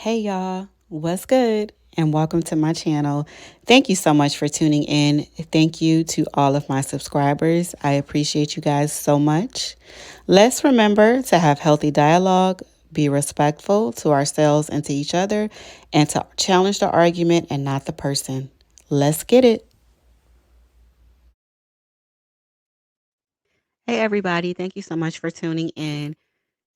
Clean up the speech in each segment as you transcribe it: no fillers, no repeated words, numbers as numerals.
Hey y'all, what's good? And welcome to my channel. Thank you so much for tuning in. Thank you to all of my subscribers. I appreciate you guys so much. Let's remember to have healthy dialogue, be respectful to ourselves and to each other, and to challenge the argument and not the person. Let's get it. Hey everybody, thank you so much for tuning in.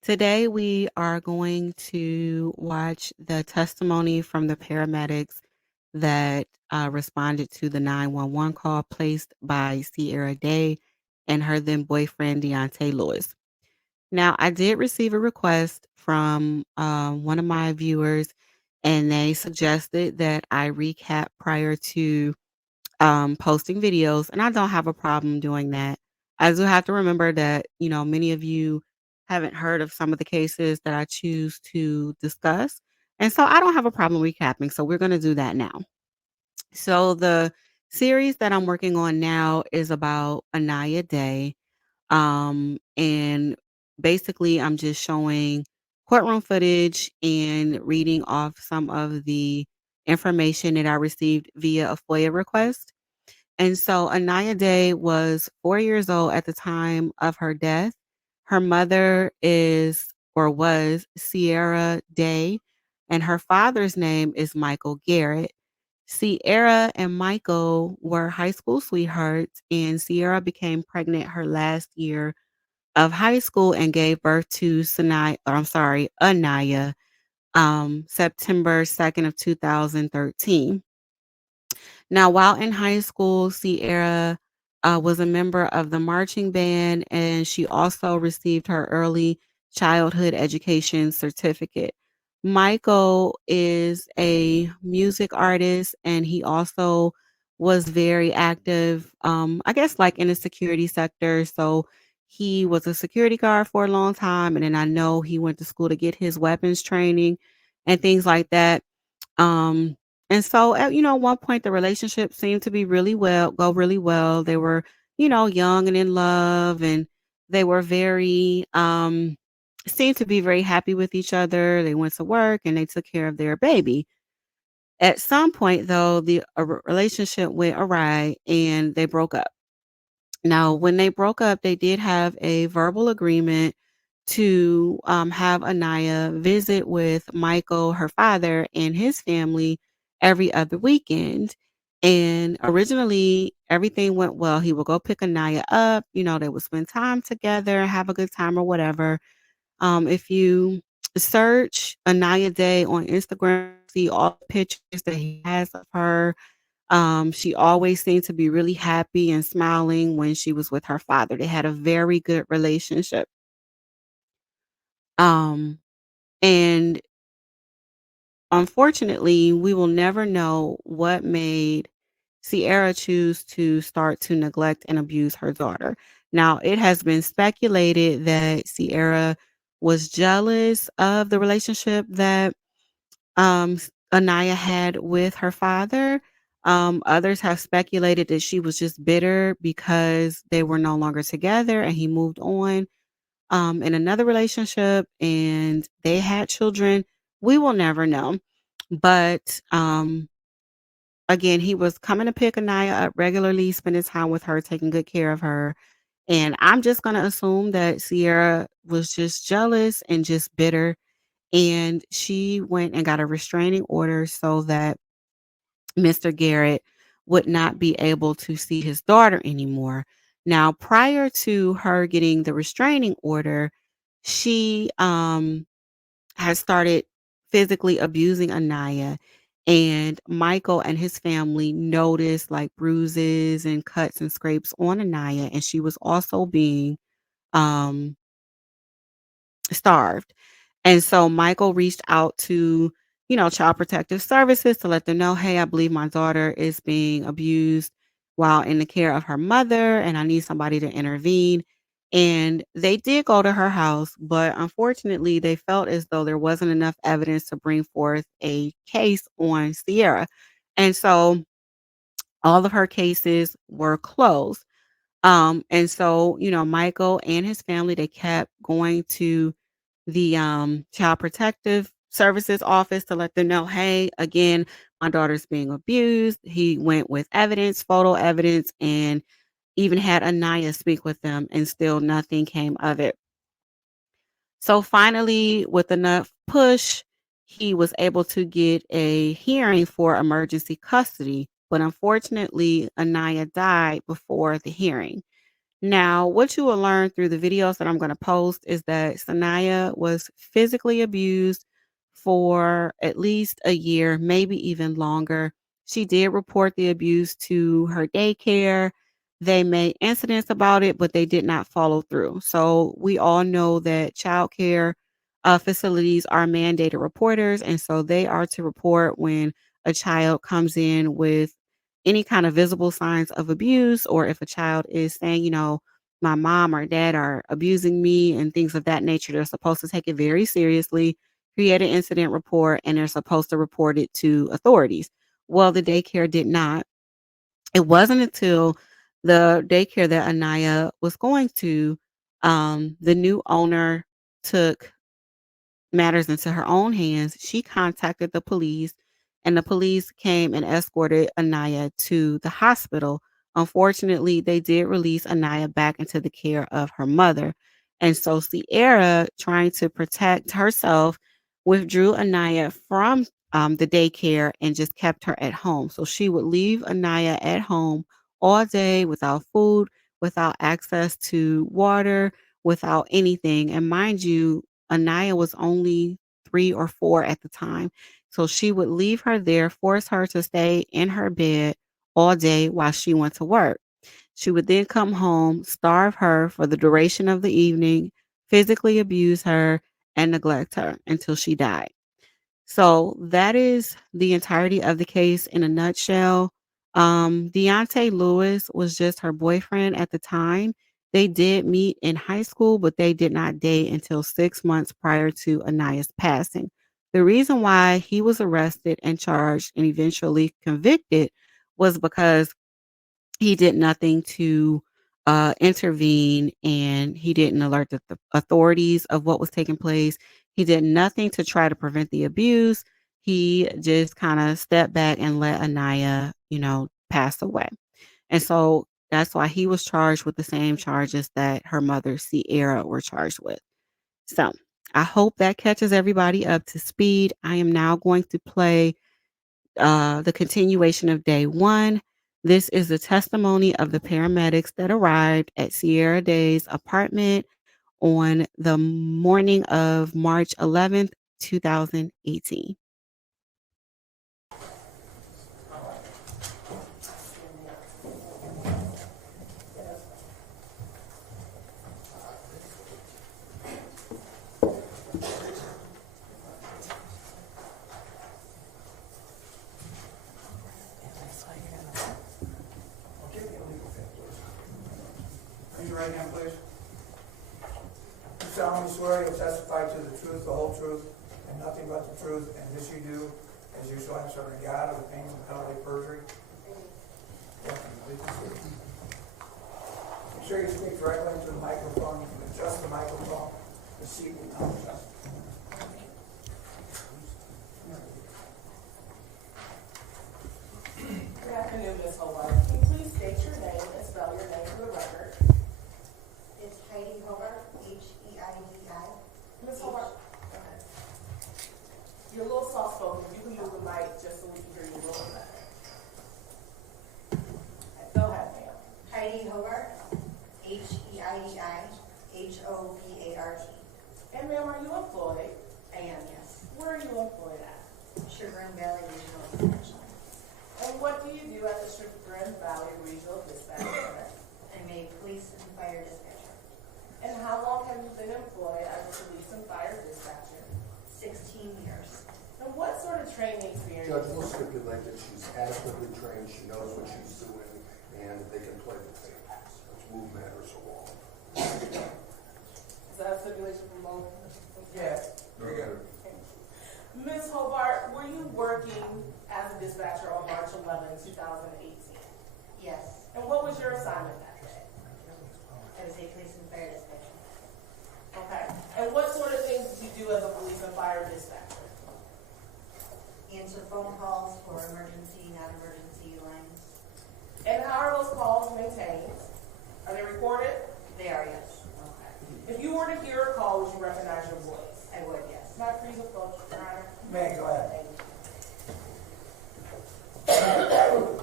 Today, we are going to watch the testimony from the paramedics that responded to the 911 call placed by Sierra Day and her then boyfriend, Deontelewis. Now, I did receive a request from one of my viewers, and they suggested that I recap prior to posting videos, and I don't have a problem doing that. I do have to remember that, many of you haven't heard of some of the cases that I choose to discuss. And so I don't have a problem recapping. So we're going to do that now. So the series that I'm working on now is about Anaya Day. And basically, I'm just showing courtroom footage and reading off some of the information that I received via a FOIA request. And so Anaya Day was 4 years old at the time of her death. Her mother is or was Sierra Day, and her father's name is Michael Garrett. Sierra and Michael were high school sweethearts, and Sierra became pregnant her last year of high school and gave birth to Anaya, September 2nd of 2013. Now, while in high school, Sierra was a member of the marching band, and she also received her early childhood education certificate. Michael is a music artist, and he also was very active, I guess, like in the security sector. So he was a security guard for a long time, and then I know he went to school to get his weapons training and things like that. Um, and so at one point the relationship seemed to be go really well. They were, young and in love, and they were very seemed to be very happy with each other. They went to work and they took care of their baby. At some point though, the relationship went awry and they broke up. Now, when they broke up, they did have a verbal agreement to have Anaya visit with Michael, her father, and his family every other weekend. And originally, everything went well. He would go pick Anaya up. They would spend time together, have a good time or whatever. If you search Anaya Day on Instagram, see all the pictures that he has of her. She always seemed to be really happy and smiling when she was with her father. They had a very good relationship. Um, and unfortunately, we will never know what made Sierra choose to start to neglect and abuse her daughter. Now, it has been speculated that Sierra was jealous of the relationship that Anaya had with her father. Others have speculated that she was just bitter because they were no longer together and he moved on in another relationship and they had children. We will never know. But again, he was coming to pick Anaya up regularly, spending time with her, taking good care of her. And I'm just going to assume that Sierra was just jealous and just bitter. And she went and got a restraining order so that Mr. Garrett would not be able to see his daughter anymore. Now, prior to her getting the restraining order, she had started physically abusing Anaya, and Michael and his family noticed like bruises and cuts and scrapes on Anaya, and she was also being um, starved. And so Michael reached out to, Child Protective Services to let them know, hey, I believe my daughter is being abused while in the care of her mother, and I need somebody to intervene. And they did go to her house, but unfortunately, they felt as though there wasn't enough evidence to bring forth a case on Sierra. And so all of her cases were closed. And so, Michael and his family, they kept going to the Child Protective services office to let them know, hey, again, my daughter's being abused. He went with evidence, photo evidence, and even had Anaya speak with them, and still nothing came of it. So finally, with enough push, he was able to get a hearing for emergency custody. But unfortunately, Anaya died before the hearing. Now, what you will learn through the videos that I'm going to post is that Sanaya was physically abused for at least a year, maybe even longer. She did report the abuse to her daycare. They made incidents about it, but they did not follow through. So we all know that child care facilities are mandated reporters, and so they are to report when a child comes in with any kind of visible signs of abuse, or if a child is saying, my mom or dad are abusing me and things of that nature, they're supposed to take it very seriously, create an incident report, and they're supposed to report it to authorities. Well, the daycare did not. It wasn't until the daycare that Anaya was going to, the new owner took matters into her own hands. She contacted the police, and the police came and escorted Anaya to the hospital. Unfortunately, they did release Anaya back into the care of her mother. And so Sierra, trying to protect herself, withdrew Anaya from the daycare and just kept her at home. So she would leave Anaya at home all day without food, without access to water, without anything. And mind you, Anaya was only 3 or 4 at the time. So she would leave her there, force her to stay in her bed all day while she went to work. She would then come home, starve her for the duration of the evening, physically abuse her, and neglect her until she died. So that is the entirety of the case in a nutshell. Deontay Lewis was just her boyfriend at the time. They did meet in high school, but they did not date until 6 months prior to Aniya's passing. The reason why he was arrested and charged and eventually convicted was because he did nothing to intervene, and he didn't alert the authorities of what was taking place. He did nothing to try to prevent the abuse. He just kind of stepped back and let Anaya, pass away. And so that's why he was charged with the same charges that her mother, Sierra, were charged with. So I hope that catches everybody up to speed. I am now going to play the continuation of day one. This is the testimony of the paramedics that arrived at Sierra Day's apartment on the morning of March 11th, 2018. Raise your right hand, please. You solemnly swear you'll testify to the truth, the whole truth, and nothing but the truth, and this you do as you so answer to God of the pains and penalty of perjury. Make sure you speak directly into the microphone. You can adjust the microphone. The seat will not adjust. Good afternoon, Ms. Hobart. Can you please state your name and spell your name for the record? It's Heidi Hobart, Heidi. Ms. Hobart, go ahead. You're a little soft spoken. You can move the mic just so we can hear you a little better. Go ahead, ma'am. Heidi Hobart, Heidi, Hobart. And ma'am, are you employed? I am, yes. Where are you employed at? Chagrin Valley Regional Dispatch. And what do you do at the Chagrin Valley Regional Dispatch Center? I'm a police and fire dispatcher. And how long have you been employed as a police and fire dispatcher? 16 years. And what sort of training experience? Judge will stipulate that she's adequately trained, she knows what she's doing, and they can play the tape, which move matters along. Is that a stipulation from both? Yes. Very good. Ms. Hobart, were you working as a dispatcher on March 11, 2018? Yes. And what was your assignment that day? I was a police and fire dispatcher. Okay. And what sort of things did you do as a police and fire dispatcher? answer phone calls for emergency, non-emergency lines. And how are those calls maintained? Are they recorded? They are, yes. Okay. If you were to hear a call, would you recognize your voice? I would, yes. Can I please approach, Your Honor? May, go ahead. Thank you.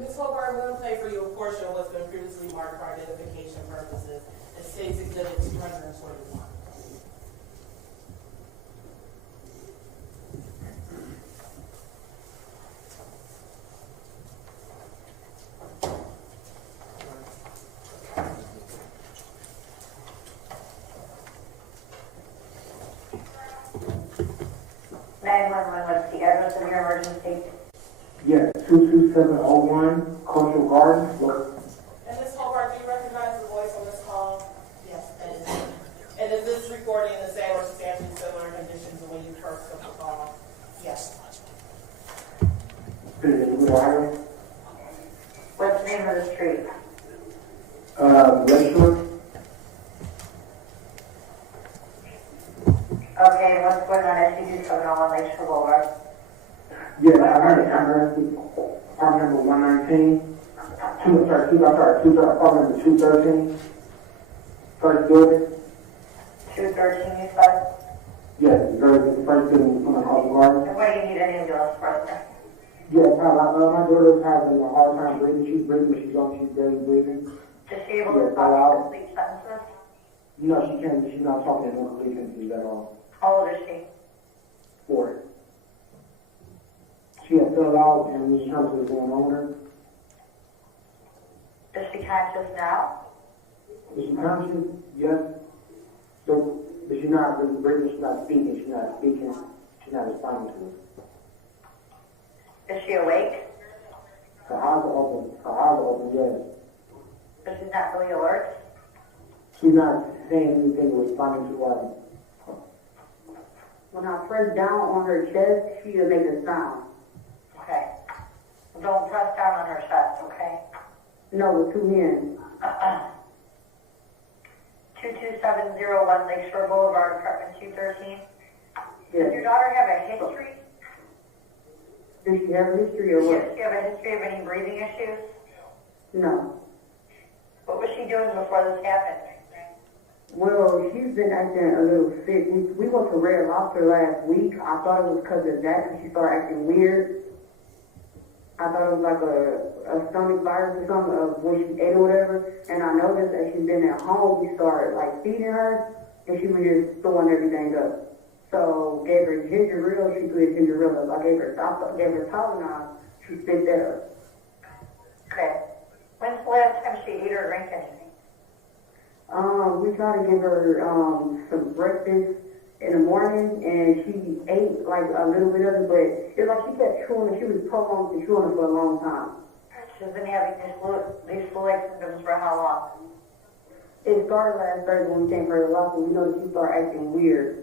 Ms. Hobart, I'm going to play for you a portion of what's been previously marked for identification purposes. It states Exhibit 241. What's the address of your emergency? Yes, 22701 Cultural Gardens. And Ms. Hobart, do you recognize the voice on this call? Yes, that is. And is this recording the same or substantially similar conditions to when you first took the call? Yes. Ohio. What's the name of the street? Lakeshore. Okay, what's going on at 2271 Lakeshore Boulevard? Yes, I'm arrested. Apartment number 119. Apartment number 213. First building. 213, you said? Yes, the first building from the Cultural Gardens. And what do you need an ambulance for, sir? Yes, my daughter's having a hard time breathing. She's breathing, but she's barely breathing. Is she able to talk in complete sentences? No, she can't. She's not talking in complete sentences at all. How old is she? 4. She had fell out and was trying to going on with her. Is she conscious now? Is she conscious? Yes. So, but she's not really breathing, she's not speaking, she's not responding to it. Is she awake? Her eyes are open, yes. But she's not really alert? She's not saying anything or responding to us. When I press down on her chest, she'll make a sound. Okay. Don't press down on her chest, okay? No, with 2 hands. 22701 Lakeshore Boulevard, apartment 213. Does your Yes. daughter have a history? Does she have a history or Does what? she have a history of any breathing issues? No. What was she doing before this happened? Well, she's been acting a little sick. We went to Red Lobster last week. I thought it was because of that, because she started acting weird. I thought it was like a stomach virus or something of when she ate or whatever. And I noticed that she's been at home. We started like feeding her, and she was just throwing everything up. So gave her ginger ale. She threw ginger ale up. I gave her Tylenol. She spit that up. Okay. When's the last time she ate or drank anything? We tried to give her some breakfast in the morning, and she ate like a little bit of it, but it's like she kept chewing. She was prolonged and chewing it for a long time. She's been having these flu-like symptoms for how long? It started last Thursday when we came for the last, and we noticed she started acting weird.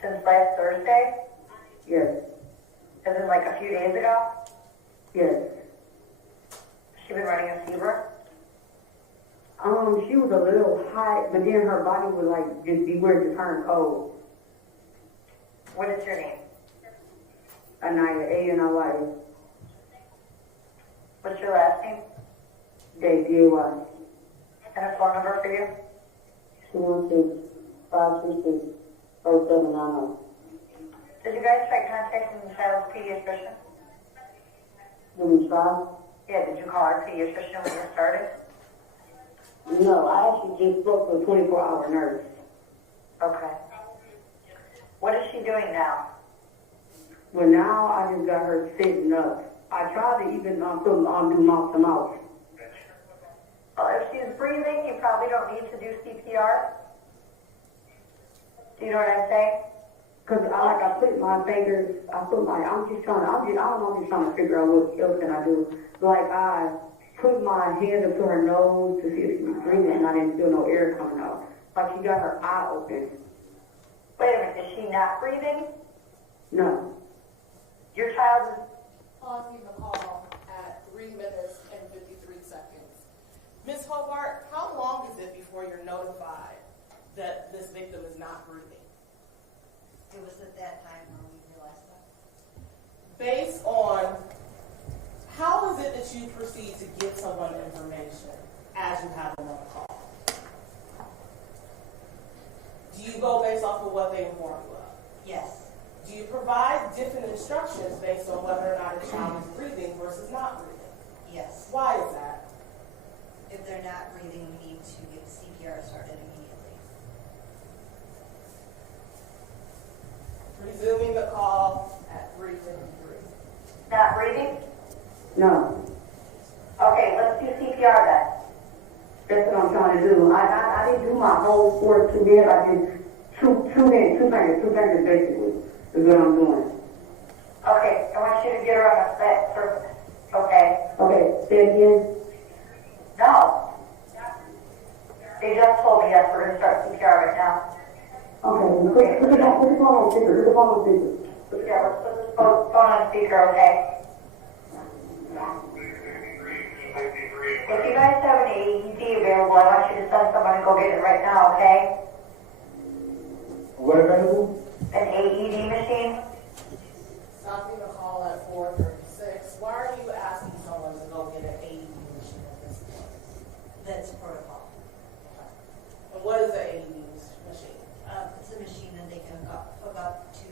Since last Thursday? Yes, As in like a few days ago? yes. She been running a fever? She was a little hot, but then her body would like just be weird to turn cold. What is your name? Aniya, A-N-I-Y, What's your last name? D-A-Y. And a phone number for you? 216-536-0790. Did you guys try contacting the child's pediatrician? Did we try? Yeah, did you call our pediatrician when you started? No, I actually just spoke to a 24-hour nurse. Okay. What is she doing now? But now I just got her sitting up. I tried to even do mouth to mouth. Well, if she's breathing, you probably don't need to do CPR. Do you know what I'm saying? Cause I put my fingers, I don't know, I'm just trying to figure out what else can I do. Like I put my hand up to her nose to see if she was breathing, and I didn't feel no air coming out. Like she got her eye open. Wait a minute, is she not breathing? No. Your child is... Pausing the call at 3 minutes and 53 seconds. that this victim is not breathing? It was at that time when we realized that. Based on, how is it that you proceed to give someone information as you have them on the call? Do you go based off of what they inform you of? Yes. Do you provide different instructions based on whether or not a child is breathing versus not breathing? Yes. Why is that? If they're not breathing, we need to get CPR started immediately. Resuming the call at 3:53. Not breathing? No, Okay, let's do CPR then. that's what I'm trying to do. I didn't do my whole force two hands. I did two fingers basically is what I'm doing. Okay, I want you to get her on a flat surface. Okay? Okay, say it again. No. They just told me yes, we're gonna start CPR right now. Okay, put the phone on speaker. Put the phone on speaker. Yeah, let's put this phone on speaker, okay? If you guys have an AED available, I want you to send someone to go get it right now, okay? What available? An AED machine? Stopping the call at 4:36. Why are you asking someone to go get an AED machine at this point? That's protocol. And what is an AED machine? It's a machine that they can hook up to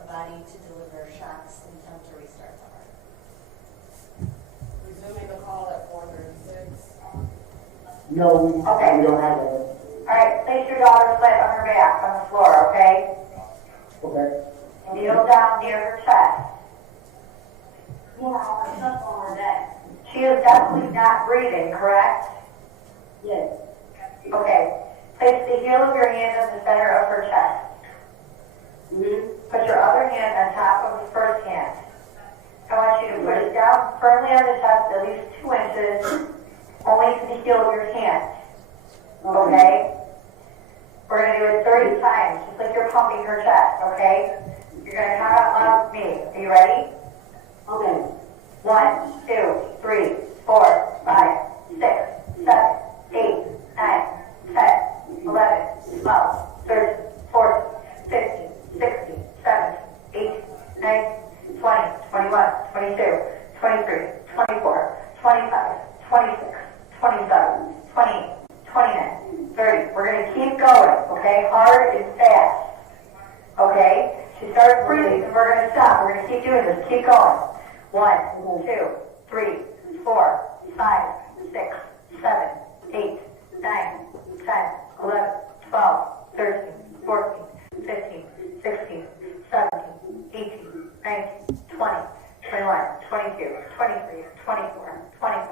a body to deliver shocks in time to restart the heart. Resuming the call at 4:36. No, Okay. we don't have that. Alright, place your daughter flat on her back on the floor, okay? Okay. Kneel down near her chest. More on her neck. She is definitely not breathing, correct? Yes. Okay. Place the heel of your hand in the center of her chest. Put your other hand on top of the first hand. I want you to push down firmly on the chest at least 2 inches, only to the heel of your hand. Okay? We're going to do it 30 times, just like you're pumping her chest, okay? You're going to count out loud with me. Are you ready? Okay. 1, 2, 3, 4, 5, 6, 7, 8, 9, 10, 11, 12, 13, 14, 15, 16, 17, 18, 19, 20, 21, 22, 23, 24, 25, 26, 27, 28, 29, 30. We're going to keep going, okay? Hard and fast. Okay? She starts breathing, and we're going to stop. We're going to keep doing this. Keep going. 1, 2, 3, 4, 5, 6, 7, 8, 9, 10, 11, 12, 13, 14, 15, 16, 17, 18, 19, 20, 21, 22, 23, 24, 25,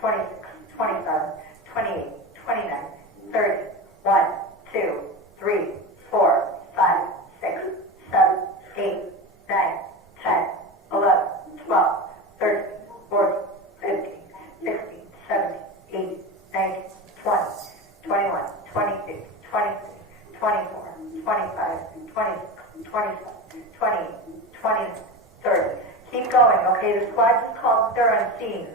26, 27, 28, 29, 30. 1, 2, 3, 4, 5, 6, 7, 8, 9, 10, 11, 12, 13, 14, 15, 16, 17, 18, 19, 20, 21, 22, 23, 24, 25, 26, 27, 28, 29, 30. Keep going, okay? The squad just called they're on scene.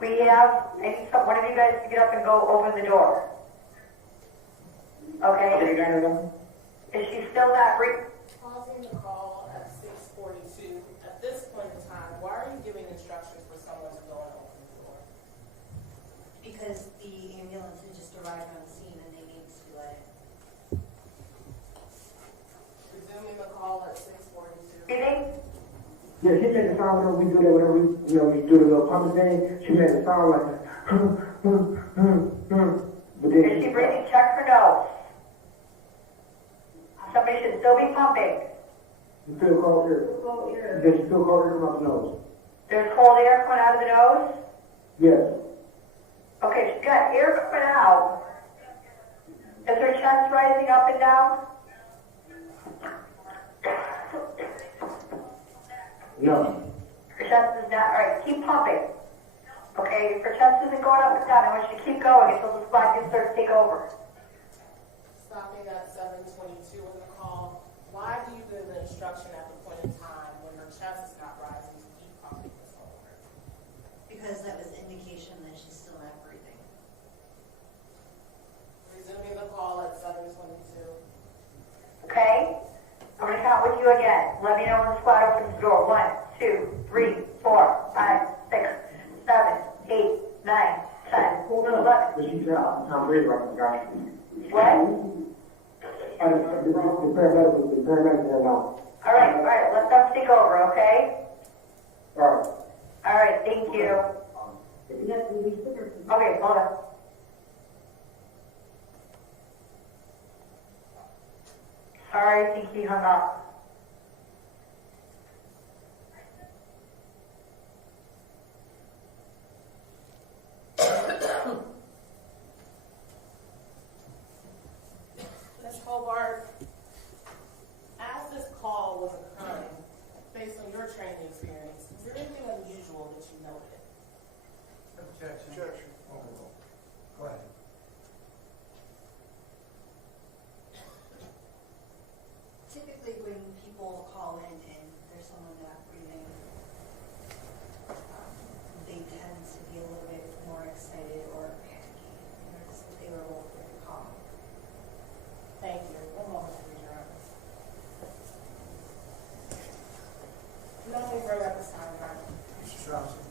I need one of you guys to get up and go open the door. Okay? Is she still not breathing? Pausing the call at 6:42. At this point in time, why are you giving instructions for someone to go and open the door? Because the ambulance had just arrived on scene and they need to be let in. Resuming the call at 6:42. Breathing? Yeah, she made the sound whenever we do that, whenever we do the little pumping thing, she made the sound like that. But then Is she breathing? Check her nose. Somebody should still be pumping. you feel cold air. Then she feel cold air from out the nose. There's cold air coming out of the nose? Yes. Okay, she's got air coming out. Is her chest rising up and down? No. Her chest is not. Alright, keep pumping. Okay, if her chest isn't going up and down, I want you to keep going until the squad can start to take over. Stopping at 7:22 in the call. Why do you give the instruction at the point in time when her chest is not rising to keep pumping this over? Because that was indication that she's still not breathing. Resuming the call at 7:23. Let me know when the squad opens the door. 1, 2, 3, 4, 5, 6, 7, 8, 9, 10, 11. But she said, I'm ready right now, guys. What? The paramedics are now. All right, let them take over, okay? Alright. All right, thank you. Okay, hold on. Sorry, I think he hung up. Ms. Hobart, as this call was occurring, based on your training experience, is there anything unusual that you noted? Objection. Go ahead. Typically, when people call in and there's someone not breathing, they tend to be a little bit more excited or panicky. Notice that they were a little bit calm. Thank you. One moment, please, Your Honor. Nothing further at this time, Your Honor. Mr. Johnson.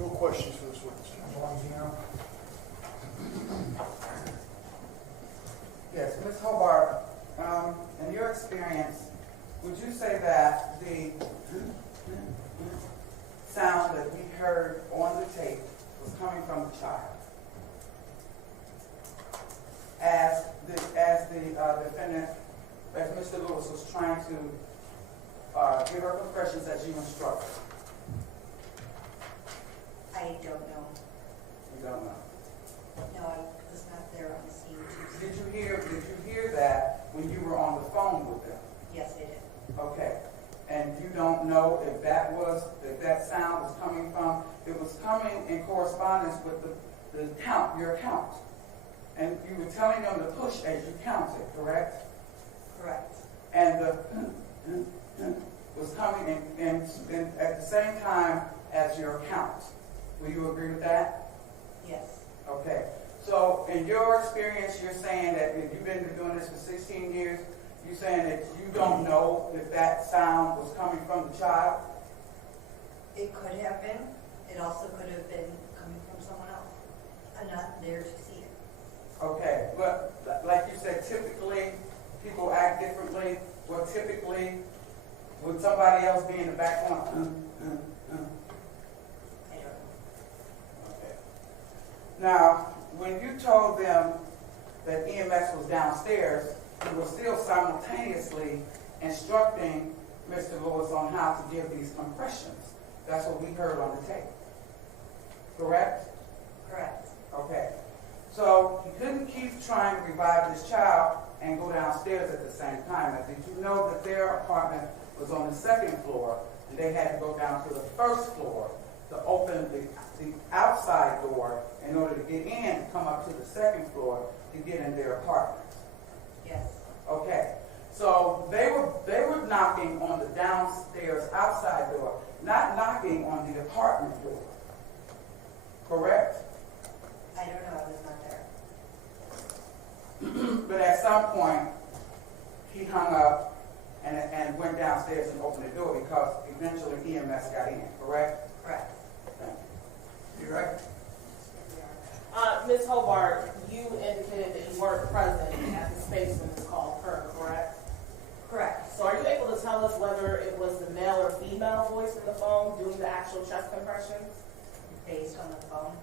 No questions for this witness. As long as you know. Yes, Ms. Hobart, in your experience, would you say that the sound that we heard on the tape was coming from the child? As the defendant, as Mr. Lewis was trying to give her compressions that you instructed? I don't know. You don't know. No, I was not there on the scene to. Did you hear that when you were on the phone with them? Yes, I did. Okay. And you don't know if that sound was coming from, it was coming in correspondence with the count, your count. And you were telling them to push as you counted, correct? Correct. And the was coming in at the same time as your count. Will you agree with that? Yes. Okay. So in your experience, you're saying that if you've been doing this for 16 years, you're saying that you don't know if that sound was coming from the child? It could have been. It also could have been coming from someone else. I'm not there to see it. Okay, but like you said, typically people act differently. Well, typically, would somebody else be in the back corner? I don't know. Okay. Now, when you told them that EMS was downstairs, you were still simultaneously instructing Mr. Lewis on how to give these compressions. That's what we heard on the tape. Correct? Correct. Okay. So you couldn't keep trying to revive this child and go downstairs at the same time. Now, did you know that their apartment was on the second floor and they had to go down to the first floor to open the outside door in order to get in and come up to the second floor to get in their apartment? Yes. Okay. So they were knocking on the downstairs outside door, not knocking on the apartment door. Correct? I don't know. I was not there. But at some point, he hung up and went downstairs and opened the door because eventually EMS got in, correct? Correct. Thank you. You right? Ms. Hobart, you indicated that you weren't present at the space when this call occurred, correct? Correct. So are you able to tell us whether it was the male or female voice in the phone doing the actual chest compressions? Based on the phone.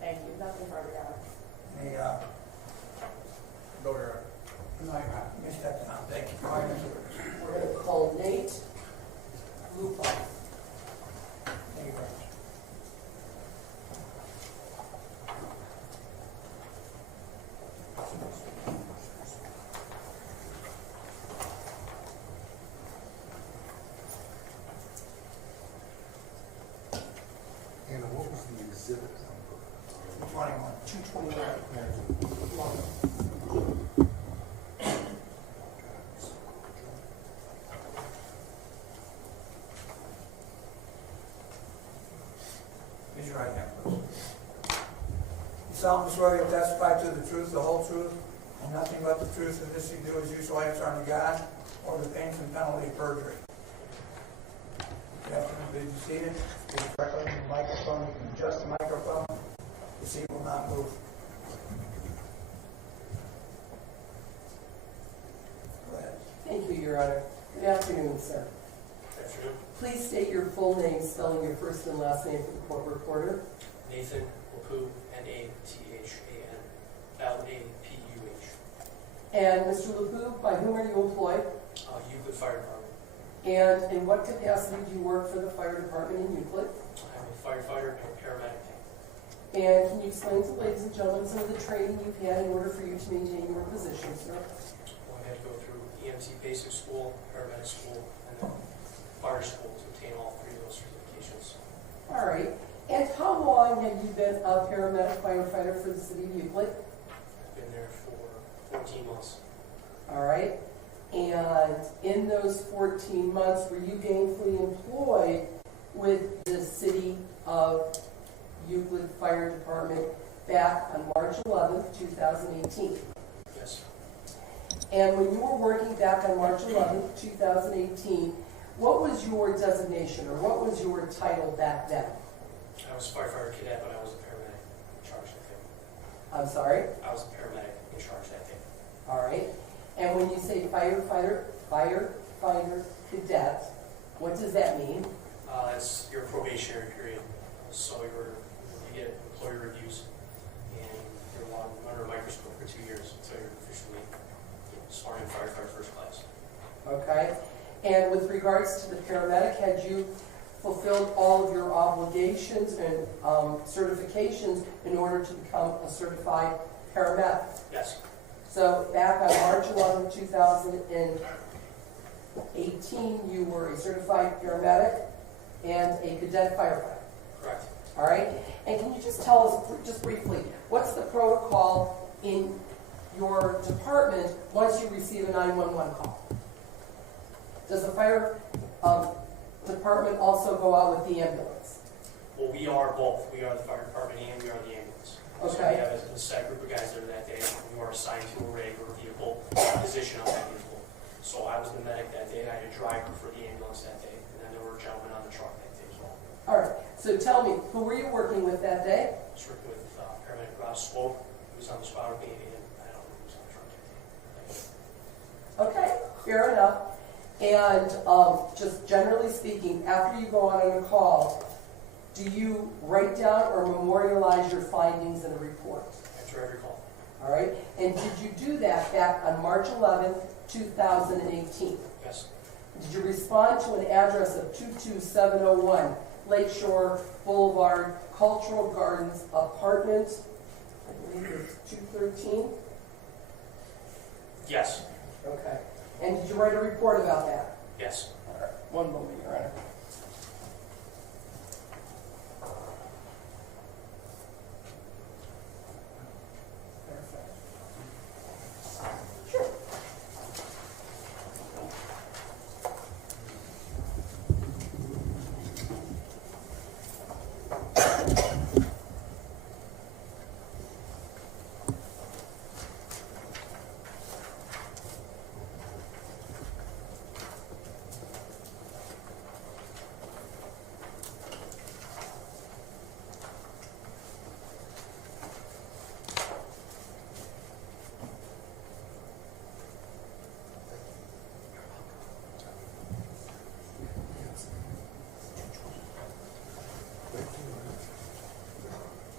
Thank you. Nothing further, Your Honor. Any, No, Your Honor. no, you're not. You missed that time. Thank you. Go ahead, Mr. Witness. We're going to call Nate Lupa. Thank you very much. Anna, what was the exhibit number? 21. 229. Raise your right hand, please. You solemnly swear you'll testify to the truth, the whole truth, and nothing but the truth, and this you do as you so answer unto God, or the pains and penalty of perjury. You have to be seated, speak directly into the microphone, you can adjust the microphone, the seat will not move. Go ahead. Thank you, Your Honor. Good afternoon, sir. Good afternoon. Please state your full name, spelling your first and last name for the court reporter. Nathan Lapu, Nathan, Lapuh. And Mr. LaPoo, by whom are you employed? Euclid Fire Department. And in what capacity do you work for the fire department in Euclid? I'm a firefighter and a paramedic. And can you explain to ladies and gentlemen some of the training you've had in order for you to maintain your position, sir? Well, I had to go through EMT basic school, paramedic school, and then fire school to obtain all three of those certifications. All right. And how long have you been a paramedic firefighter for the city of Euclid? I've been there for 14 months. All right. And in those 14 months, were you gainfully employed with the city of Euclid Fire Department back on March 11th, 2018? Yes. And when you were working back on March 11th, 2018, what was your designation or what was your title back then? I was a firefighter cadet, but I was a paramedic in charge that day. I'm sorry? I was a paramedic in charge that day. All right. And when you say firefighter cadet, what does that mean? It's your probationary period. So you get employee reviews, and you're under a microscope for 2 years until you're officially sworn in firefighter first class. Okay. And with regards to the paramedic, had you fulfilled all of your obligations and certifications in order to become a certified paramedic? Yes. So back on March 11, 2018, you were a certified paramedic and a cadet firefighter. Correct. All right? And can you just tell us, just briefly, what's the protocol in your department once you receive a 911 call? Does the fire department also go out with the ambulance? Well, we are both. We are the fire department and we are the ambulance. Okay. So we have a set group of guys there that day. We are assigned to a rig or a vehicle, position of that vehicle. So I was the medic that day. I had a driver for the ambulance that day. And then there were gentlemen on the truck that day as well. All right. So tell me, who were you working with that day? I was working with paramedic Rob Swope, who was on the spot with me, and I don't know who was on the truck that day. Okay, fair enough. And just generally speaking, after you go on a call, do you write down or memorialize your findings in a report? After every call. All right. And did you do that back on March 11th, 2018? Yes. Did you respond to an address of 22701 Lakeshore Boulevard, Cultural Gardens Apartment? I believe it's 213. Yes. Okay. And did you write a report about that? Yes. All right. One moment, Your Honor.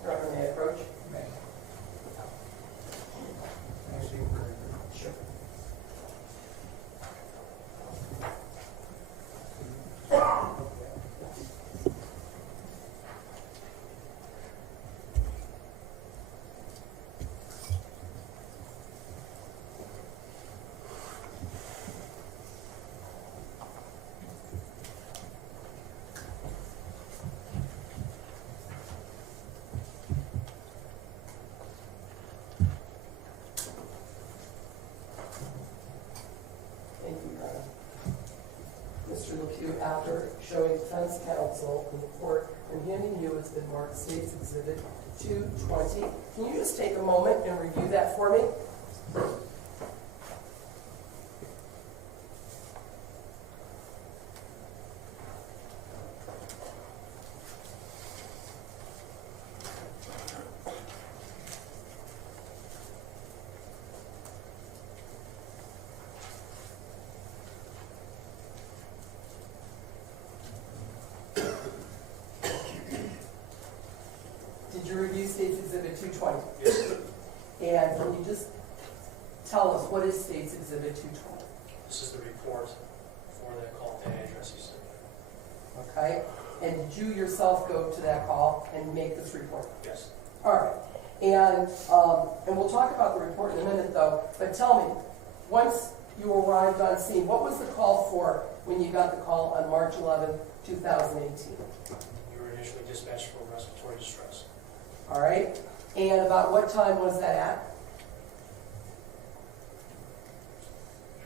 Your Honor, may I approach? May I see where? Sure. Thank you, Your Honor. Mr. LaPue, after showing defense counsel in court and handing you has been marked State's Exhibit 220, can you just take a moment and review that for me? Did you review State's Exhibit 220? Yes. And can you just tell us what is State's Exhibit 220? This is the report for that call to address you said. Okay? And did you yourself go to that call and make this report? Yes. All right. And we'll talk about the report in a minute, though. But tell me, once you arrived on scene, what was the call for when you got the call on March 11, 2018? You were initially dispatched for respiratory distress. All right. And about what time was that at?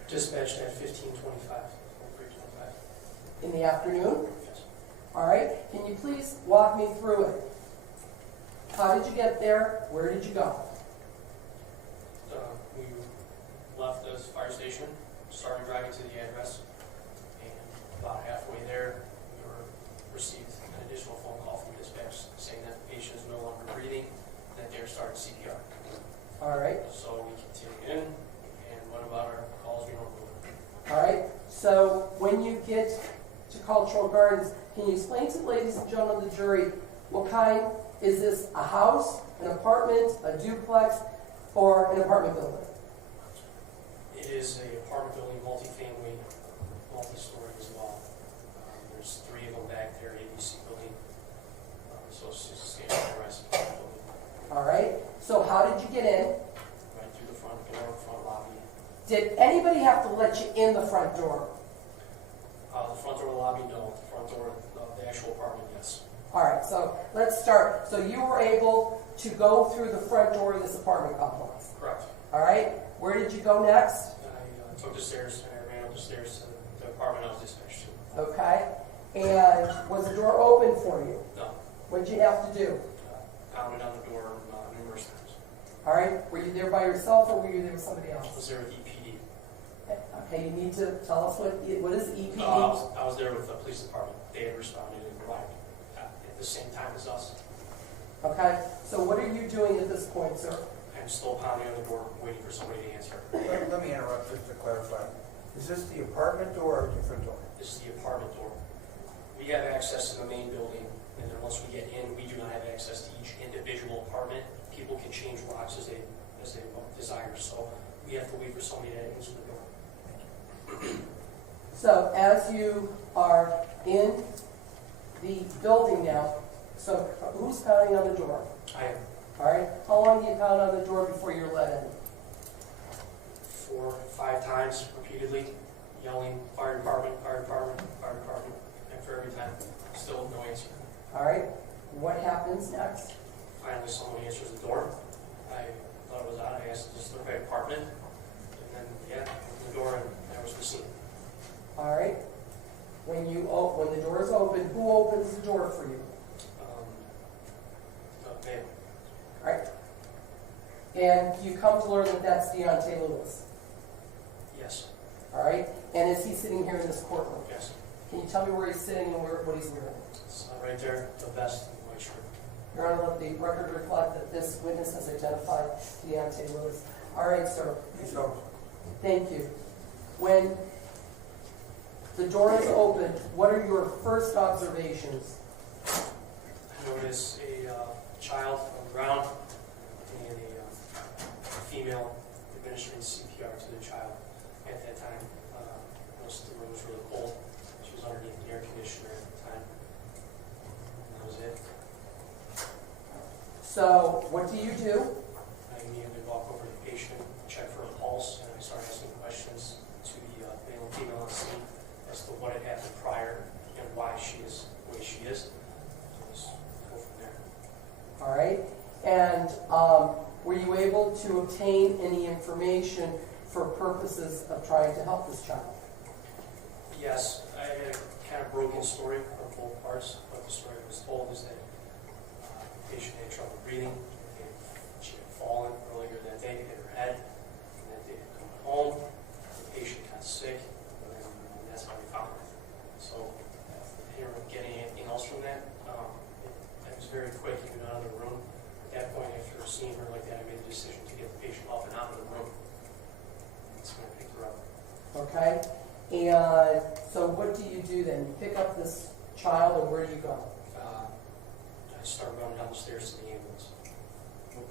Dispatched at 15:25. 3:25. In the afternoon? Yes. All right. Can you please walk me through it? How did you get there? Where did you go? We left the fire station, started driving to the address, and about halfway there, we received an additional phone call from dispatch saying that the patient is no longer breathing, and that they're starting CPR. All right. So we continued in and went about our calls we normally would. All right. So when you get to Cultural Gardens, can you explain to the ladies and gentlemen of the jury what kind, is this a house, an apartment, a duplex, or an apartment building? It is a apartment building, multifamily, multi-story as well. There's 3 of them back there, ABC building. So it's just a standard rest building. All right. So how did you get in? Right through the front door, front lobby. Did anybody have to let you in the front door? The front door of the lobby, no. The front door of the actual apartment, yes. All right. So let's start. So you were able to go through the front door of this apartment complex. Correct. All right. Where did you go next? I took the stairs and I ran up the stairs to the apartment I was dispatched to. Okay. And was the door open for you? No. What did you have to do? Pounded on the door numerous times. All right. Were you there by yourself or were you there with somebody I else? was there with EPD. Okay. You need to tell us what is EPD? I was there with the police department. They had responded and arrived at the same time as us. Okay. So what are you doing at this point, sir? I'm still pounding on the door, waiting for somebody to answer. Let me interrupt just to clarify. Is this the apartment door or a different door? This is the apartment door. We have access to the main building, and then once we get in, we do not have access to each individual apartment. People can change locks as they desire, so we have to wait for somebody to answer the door. So as you are in the building now, so who's pounding on the door? I am All right. How long do you pound on the door before you're let in? 4 or 5 times repeatedly, yelling, fire department, fire department, fire department, and for every time, still no answer. All right. What happens next? Finally, someone answers the door. I thought it was odd. I asked, is this the right apartment? And then, yeah, opened the door, and that was the scene. All right. When the door is open, who opens the door for you? Man, All right. And you come to learn that that's Deontelewis. yes, All right. And is he sitting here in this courtroom? yes. Can you tell me where he's sitting and what he's wearing? It's right there, the vest and the white shirt. Your Honor, let the record reflect that this witness has identified Deontelewis. All right, sir. So, Thank you. When the door is open, what are your first observations? I noticed a child on the ground and a female administering CPR to the child. At that time, the room was really cold. She was underneath the air conditioner at the time. And that was it. So, what do you do? I immediately walk over to the patient, check for a pulse, and I start asking questions to the male and female on the scene as to what had happened prior and why she is the way she is. So just go from there. All right. And were you able to obtain any information for purposes of trying to help this child? Yes, I had a kind of broken story on both parts, but the story that was told is that the patient had trouble breathing, and she had fallen earlier that day, hit her head, what do you do then? You pick up this child and where do you go? I start running down the stairs to the ambulance.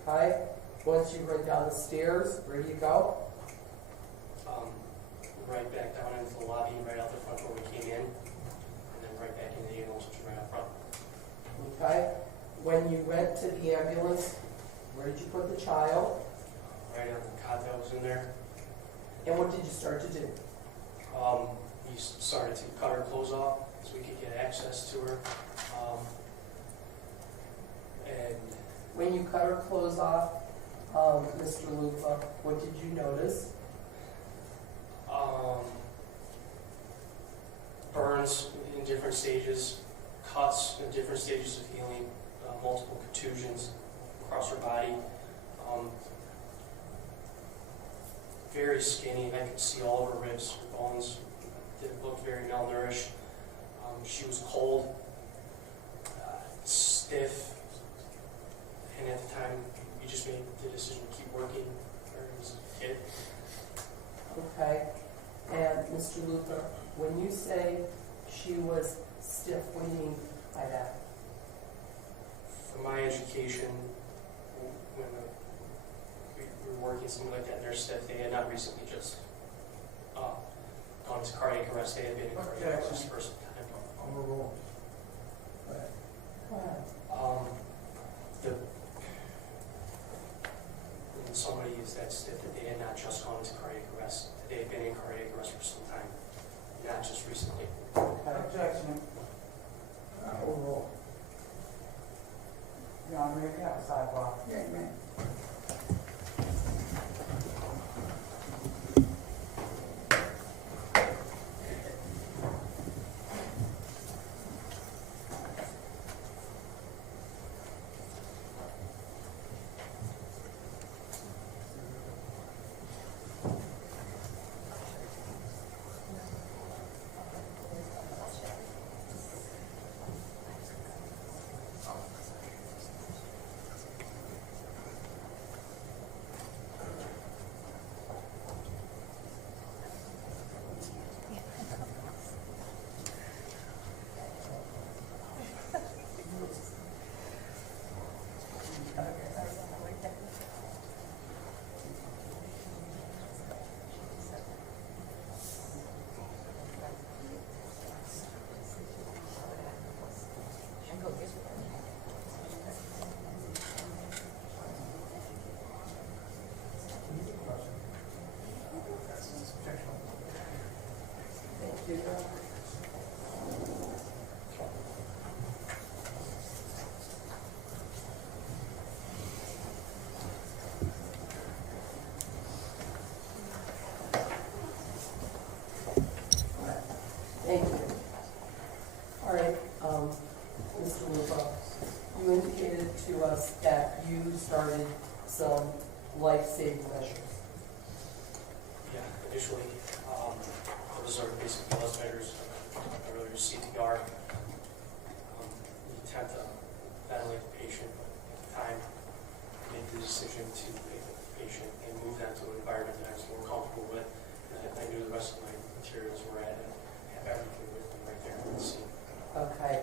Okay? Once you run down the stairs, where do you go? Right back down into the lobby, right out the front where we came in, and then right back into the ambulance, which is right out front. Okay? When you went to the ambulance, where did you put the child? Right on the cot that was in there. And what did you start to do? We started to cut her clothes off so we could get access to her. And When you cut her clothes off, Mr. Lupa, what did you notice? burns in different stages, cuts in different stages of healing, multiple contusions across her body. Very skinny, and I could see all of her ribs, her bones. Didn't look very malnourished. She was cold, stiff, and at the time, we just made the decision to keep working. Her as a kid. Okay. And Mr. Luther, when you say she was stiff, what do you mean by that? For my education, when we were working something like that, they're stiff. They had not recently just gone into cardiac arrest. They had been in cardiac arrest for some time. Overruled. Go ahead. When somebody is that stiff that they had not just gone into cardiac arrest, that they had been in cardiac arrest for some time, not just recently. Objection. Overruled. Your Honor, you have a sidewalk. Yeah, man. Thank you. All right, Mr. Lupa, you indicated to us that you started some life-saving measures. Yeah, initially, those are basic blood measures. Earlier CPR. We attempt to ventilate the patient, but at the time, we made the decision to take the patient and move them to an environment that I was more comfortable with. And I knew the rest of my materials were at and have everything with me right there on the scene. Okay.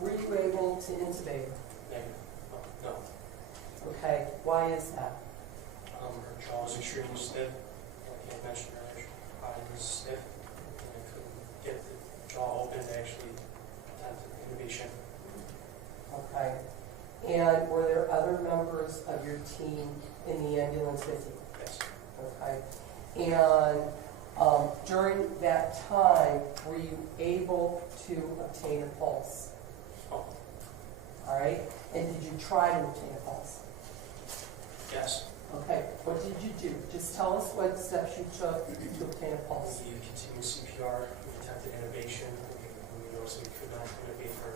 Were you able to intubate? Negative. No. Okay. Why is that? Her jaw was extremely stiff. Like I mentioned earlier, her body was stiff. And I couldn't get the jaw open to actually attempt intubation. Okay. And were there other members of your team in the ambulance with you? Yes. Okay. And during that time, were you able to obtain a pulse? Oh, All right. And did you try to obtain a pulse? yes. Okay. What did you do? Just tell us what steps you took to obtain a pulse. We continued CPR. We attempted intubation. We noticed we could not intubate her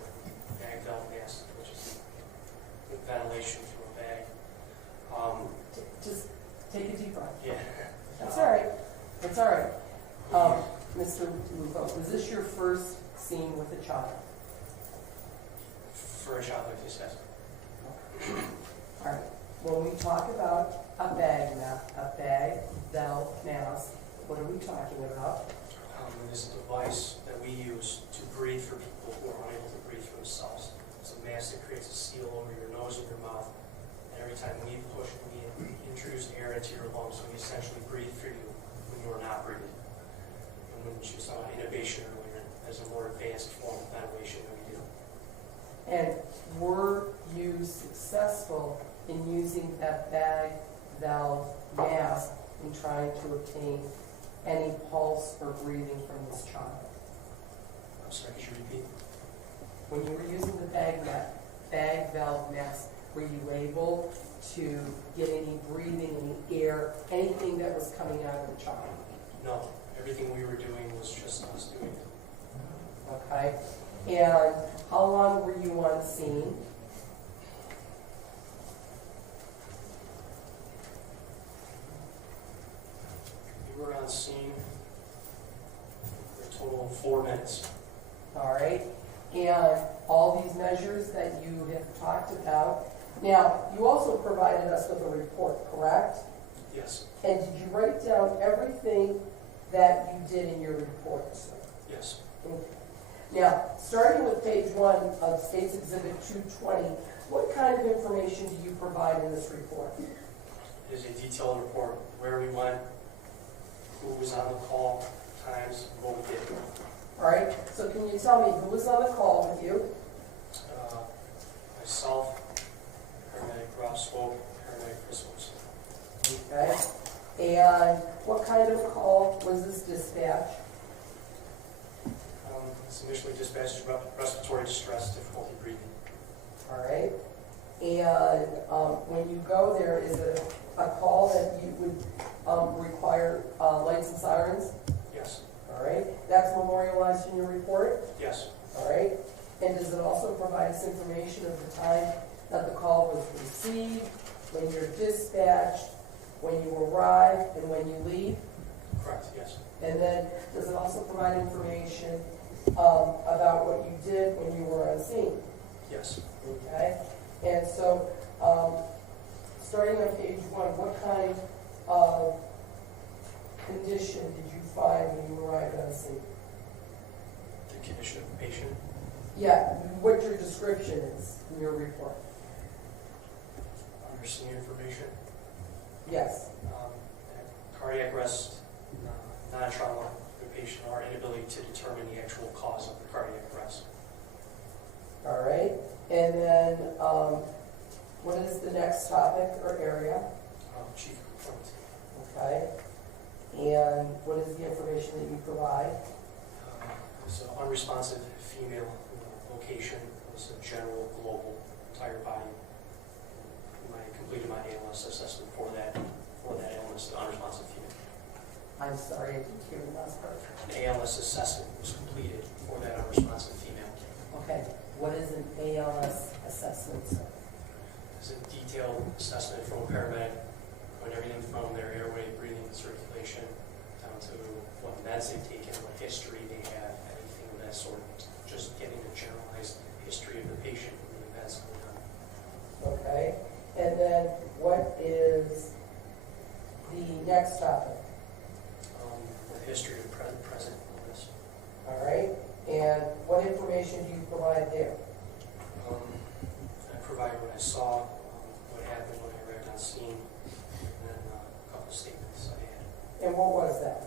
bagged out mask, which is ventilation through a bag. Just take a deep breath. Yeah. That's all right. That's all right. Mr. Lupo, was this your first scene with a child? For a child like this, yes. All right. When we talk about a bag, valve mask, what are we talking about? is a device that we use to breathe for people who are unable to breathe for themselves. It's a mask that creates a seal over your nose and your mouth. And every time we introduce air into your lungs, we essentially breathe for you when you are not breathing. And when you saw intubation earlier, as a more advanced form of ventilation that we do. And were you successful in using that bag valve mask in trying to obtain any pulse or breathing from this child? I'm sorry, could you repeat? When you were using the bag valve mask, were you able to get any breathing, any air, anything that was coming out of the child? No. Everything we were doing was just us doing it. Okay. And how long were you on scene? We were on scene for a total of 4 minutes. All right. And all these measures that you have talked about. Now, you also provided us with a report, correct? Yes. And did you write down everything that you did in your report? Yes. Okay. Now, starting with page 1 of State's Exhibit 220, what kind of information do you provide in this report? It is a detailed report, where we went, who was on the call, times, what we did. All right, so can you tell me who was on the call with you? Myself, Paramedic Rob Swope, Paramedic Chris Wilson. Okay. And what kind of call was this dispatch? It's initially dispatched as respiratory distress, difficulty breathing. All right. And when you go there, is it a call that you would require lights and sirens? Yes. All right. That's memorialized in your report? Yes. All right. And does it also provide us information of the time that the call was received, when you're dispatched, when you arrive, and when you leave? Correct, yes. And then does it also provide information about what you did when you were on scene? Yes. Okay. And so, starting on page 1, what kind of condition did you find when you arrived on scene? The condition of the patient? Yeah, what your description is in your report. Under scene information? Yes. Cardiac arrest, non-trauma, the patient, our inability to determine the actual cause of the cardiac arrest. All right. And then, what is the next topic or area? Chief complaint. Okay. And what is the information that you provide? It's an unresponsive female location. It's a general, global, entire body. I completed my ALS assessment for that illness, the unresponsive female. I'm sorry, I didn't hear the last part. An ALS assessment was completed for that unresponsive female. Okay. What is an ALS assessment, sir? It's a detailed assessment from a paramedic on everything from their airway, breathing, circulation, down to what meds they've taken, what history they have, anything of that sort. Just getting a generalized history of the patient and the events going on. Okay. And then what is the next topic? The history of present illness. All right. And what information do you provide there? I provide what I saw, what happened when I arrived on scene, and then a couple of statements I had. And what was that?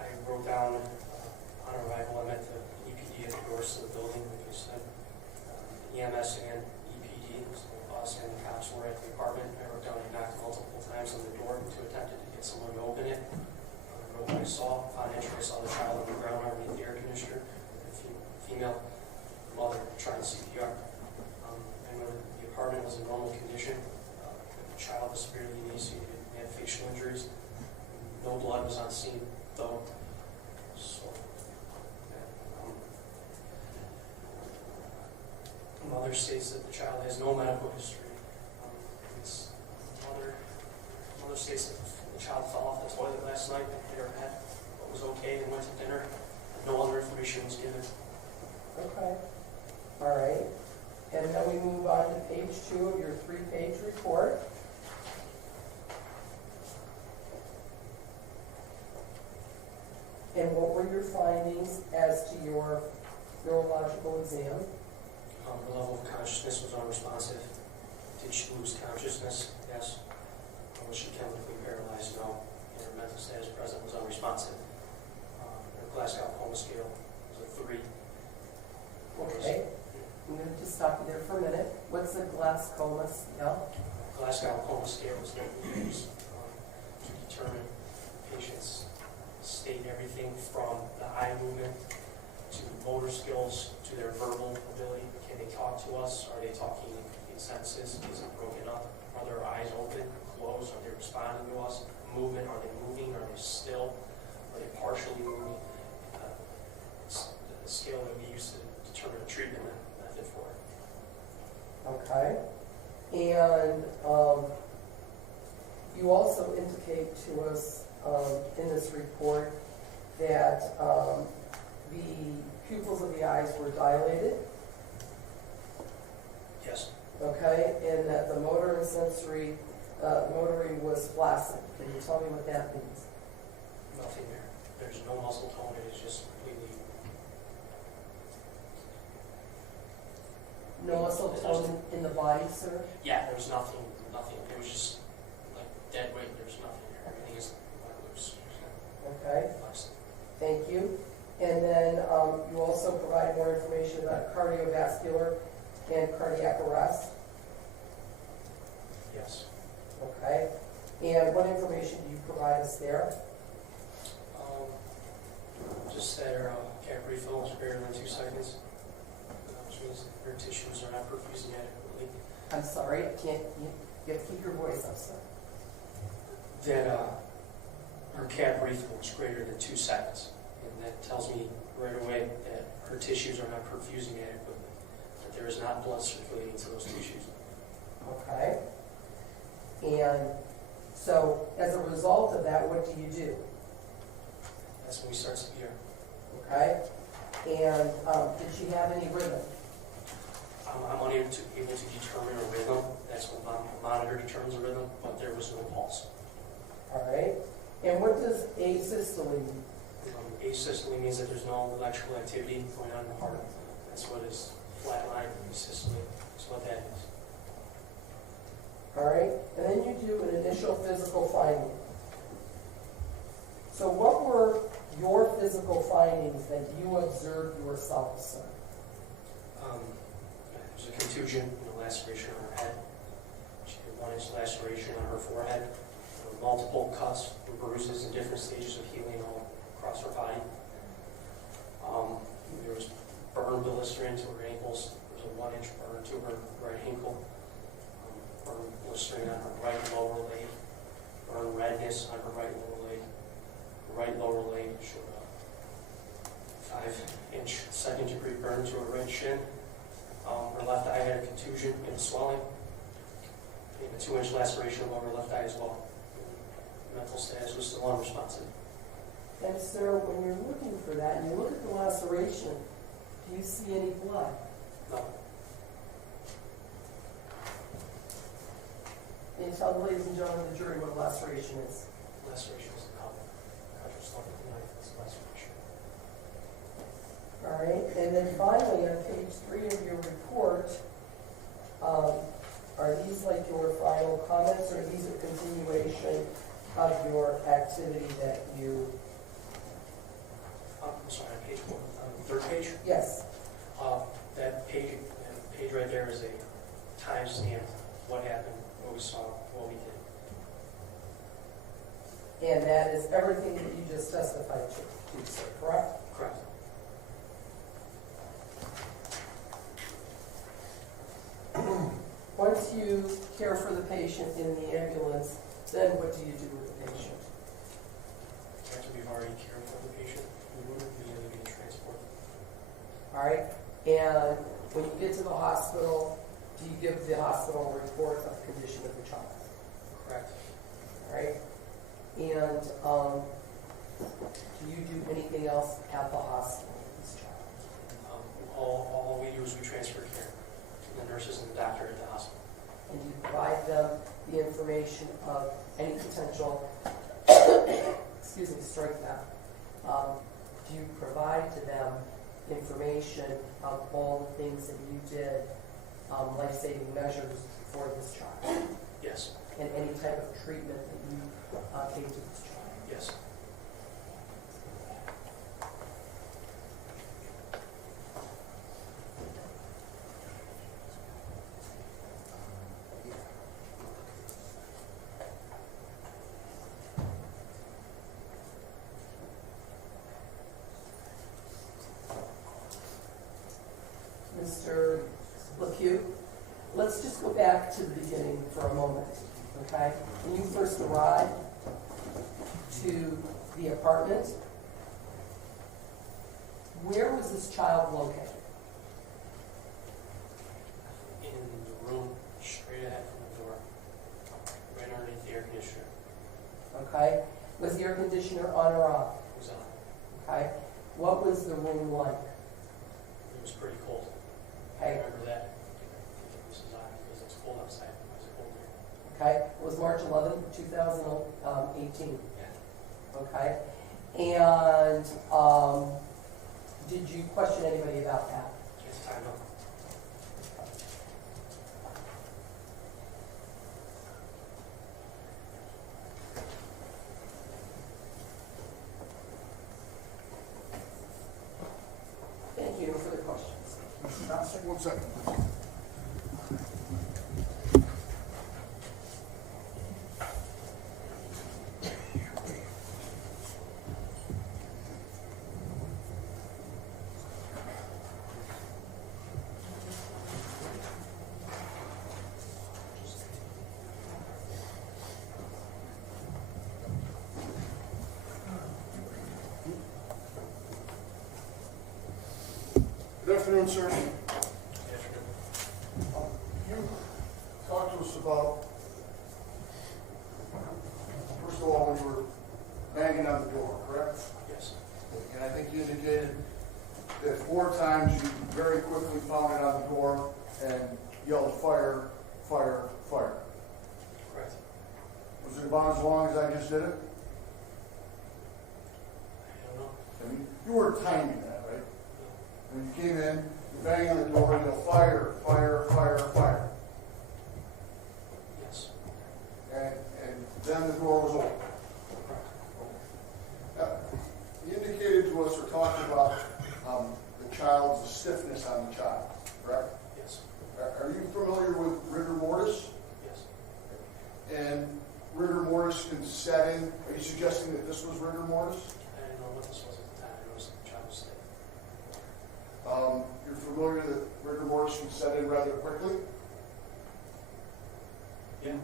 I wrote down on arrival, I met the EPD at the doors to the building, like you said. EMS and EPD, so us and the cops were at the apartment. I wrote down, I knocked multiple times on the door to attempt to get someone to open it. I wrote what I saw. Upon entry, I saw the child on the ground underneath the air conditioner, a female mother trying CPR. I know that the apartment was in normal condition. The child was severely emaciated and had facial injuries. No blood was on scene, though. So, mother states that the child has no medical history. Mother states that the child fell off the toilet last night and hit her head, but was okay and went to dinner. No other information was given. Okay. All right. And then we move on to page 2 of your 3-page report. And what were your findings as to your neurological exam? Her level of consciousness was unresponsive. Did she lose consciousness? Yes. Was she chemically paralyzed? No. And her mental status present was unresponsive. Her Glasgow coma scale was a 3. Okay. I'm going to just stop you there for a minute. What's the Glasgow scale? Glasgow coma scale is what we use to determine patients' state, everything from the eye movement to motor skills to their verbal ability. Can they talk to us? Are they talking in complete sentences? Is it broken up? Are their eyes open, closed? Are they responding to us? Movement, are they moving? Are they still? Are they partially moving? It's the scale that we use to determine a treatment method for it. Okay. And you also indicate to us in this report that the pupils of the eyes were dilated. Yes. Okay, and that the motor and sensory motoring was flaccid. Can you tell me what that means? Nothing there. There's no muscle tone. It is just completely. No muscle tone in the body, sir? Yeah, there was nothing. It was just like dead weight. There's nothing there. Everything is loose. Okay, thank you. And then you also provide more information about cardiovascular and cardiac arrest. Yes. Okay. And what information do you provide us there? Just that her cap refill is greater than 2 seconds, which means her tissues are not perfusing adequately. I'm sorry, I can't. You have to keep your voice up, sir. That her cap refill is greater than 2 seconds, and that tells me right away that her tissues are not perfusing adequately, that there is not blood circulating to those tissues. Okay. And so, as a result of that, what do you do? That's when we start severe. Okay. And did she have any rhythm? I'm unable to determine a rhythm. That's when my monitor determines a rhythm, but there was no pulse. All right. And what does asystole mean? Asystole means that there's no electrical activity going on in the heart. That's what is flatline asystole. That's what that is. All right. And then you do an initial physical finding. So what were your physical findings that you observed yourself, sir? There's a contusion and a laceration on her head. She had a 1-inch laceration on her forehead. There were multiple cuts and bruises in different stages of healing all across her body. There was burn blistering to her ankles. There was a 1-inch burn to her right ankle. Burn blistering on her right lower leg. Burn redness on her right lower leg. Her right lower leg showed a 5-inch second-degree burn to her right shin. Her left eye had a contusion and swelling, and a 2-inch laceration above her left eye as well. Mental status was still unresponsive. And sir, when you're looking for that, and you look at the laceration, do you see any blood? No. Can you tell the ladies and gentlemen of the jury what a laceration is? Laceration is a cut. Cut your stomach with a knife. That's a laceration. All right. And then finally, on page 3 of your report, are these like your final comments, or are these a continuation of your activity that you... I'm sorry, on page 1, on the third page? Yes. That page right there is a timestamp. What happened, what we saw, what we did. And that is everything that you just testified to, sir, correct? Correct. Once you care for the patient in the ambulance, then what do you do with the patient? After we've already cared for the patient, we would immediately be transported. All right. And when you get to the hospital, do you give the hospital a report of the condition of the child? Correct. All right. And do you do anything else at the hospital with this child? All we do is we transfer care to the nurses and the doctor at the hospital. And you provide them the information of any potential, excuse me, strike that, do you provide to them information of all the things that you did, life-saving measures for this child? Yes. And any type of treatment that you gave to this child? Yes. Mr. LePew, let's just go back to the beginning for a moment, okay? When you first arrived to the apartment, where was this child located? In the room, straight ahead from the door, right underneath the air conditioner. Okay? Was the air conditioner on or off? It was on. Okay? What was the room like? It was pretty cold. I Okay? remember that. This is on because it's cold outside. It was cold here. Okay? It was March 11th, 2018. Yeah. Okay? And did you question anybody about that? It's time up. Thank you. No further questions. Mr. Johnson, 1 second. Good afternoon, sir. You talked to us about, first of all, when you were banging on the door, correct? Yes. And I think you indicated that 4 times you very quickly pounded on the door and yelled, fire, fire, fire. Correct. Was it about as long as I just did it? I don't know. I mean, you were timing that, right? When you came in, you bang on the door and yell, fire, fire, fire, fire. Yes. And then the door was open. You indicated to us or talked about the child's stiffness on the child, correct? Yes. Are you familiar with rigor mortis? Yes. And rigor mortis can set in, are you suggesting that this was rigor mortis? I didn't know what this was at the time. I noticed the child was sick. You're familiar that rigor mortis can set in rather quickly? Yeah.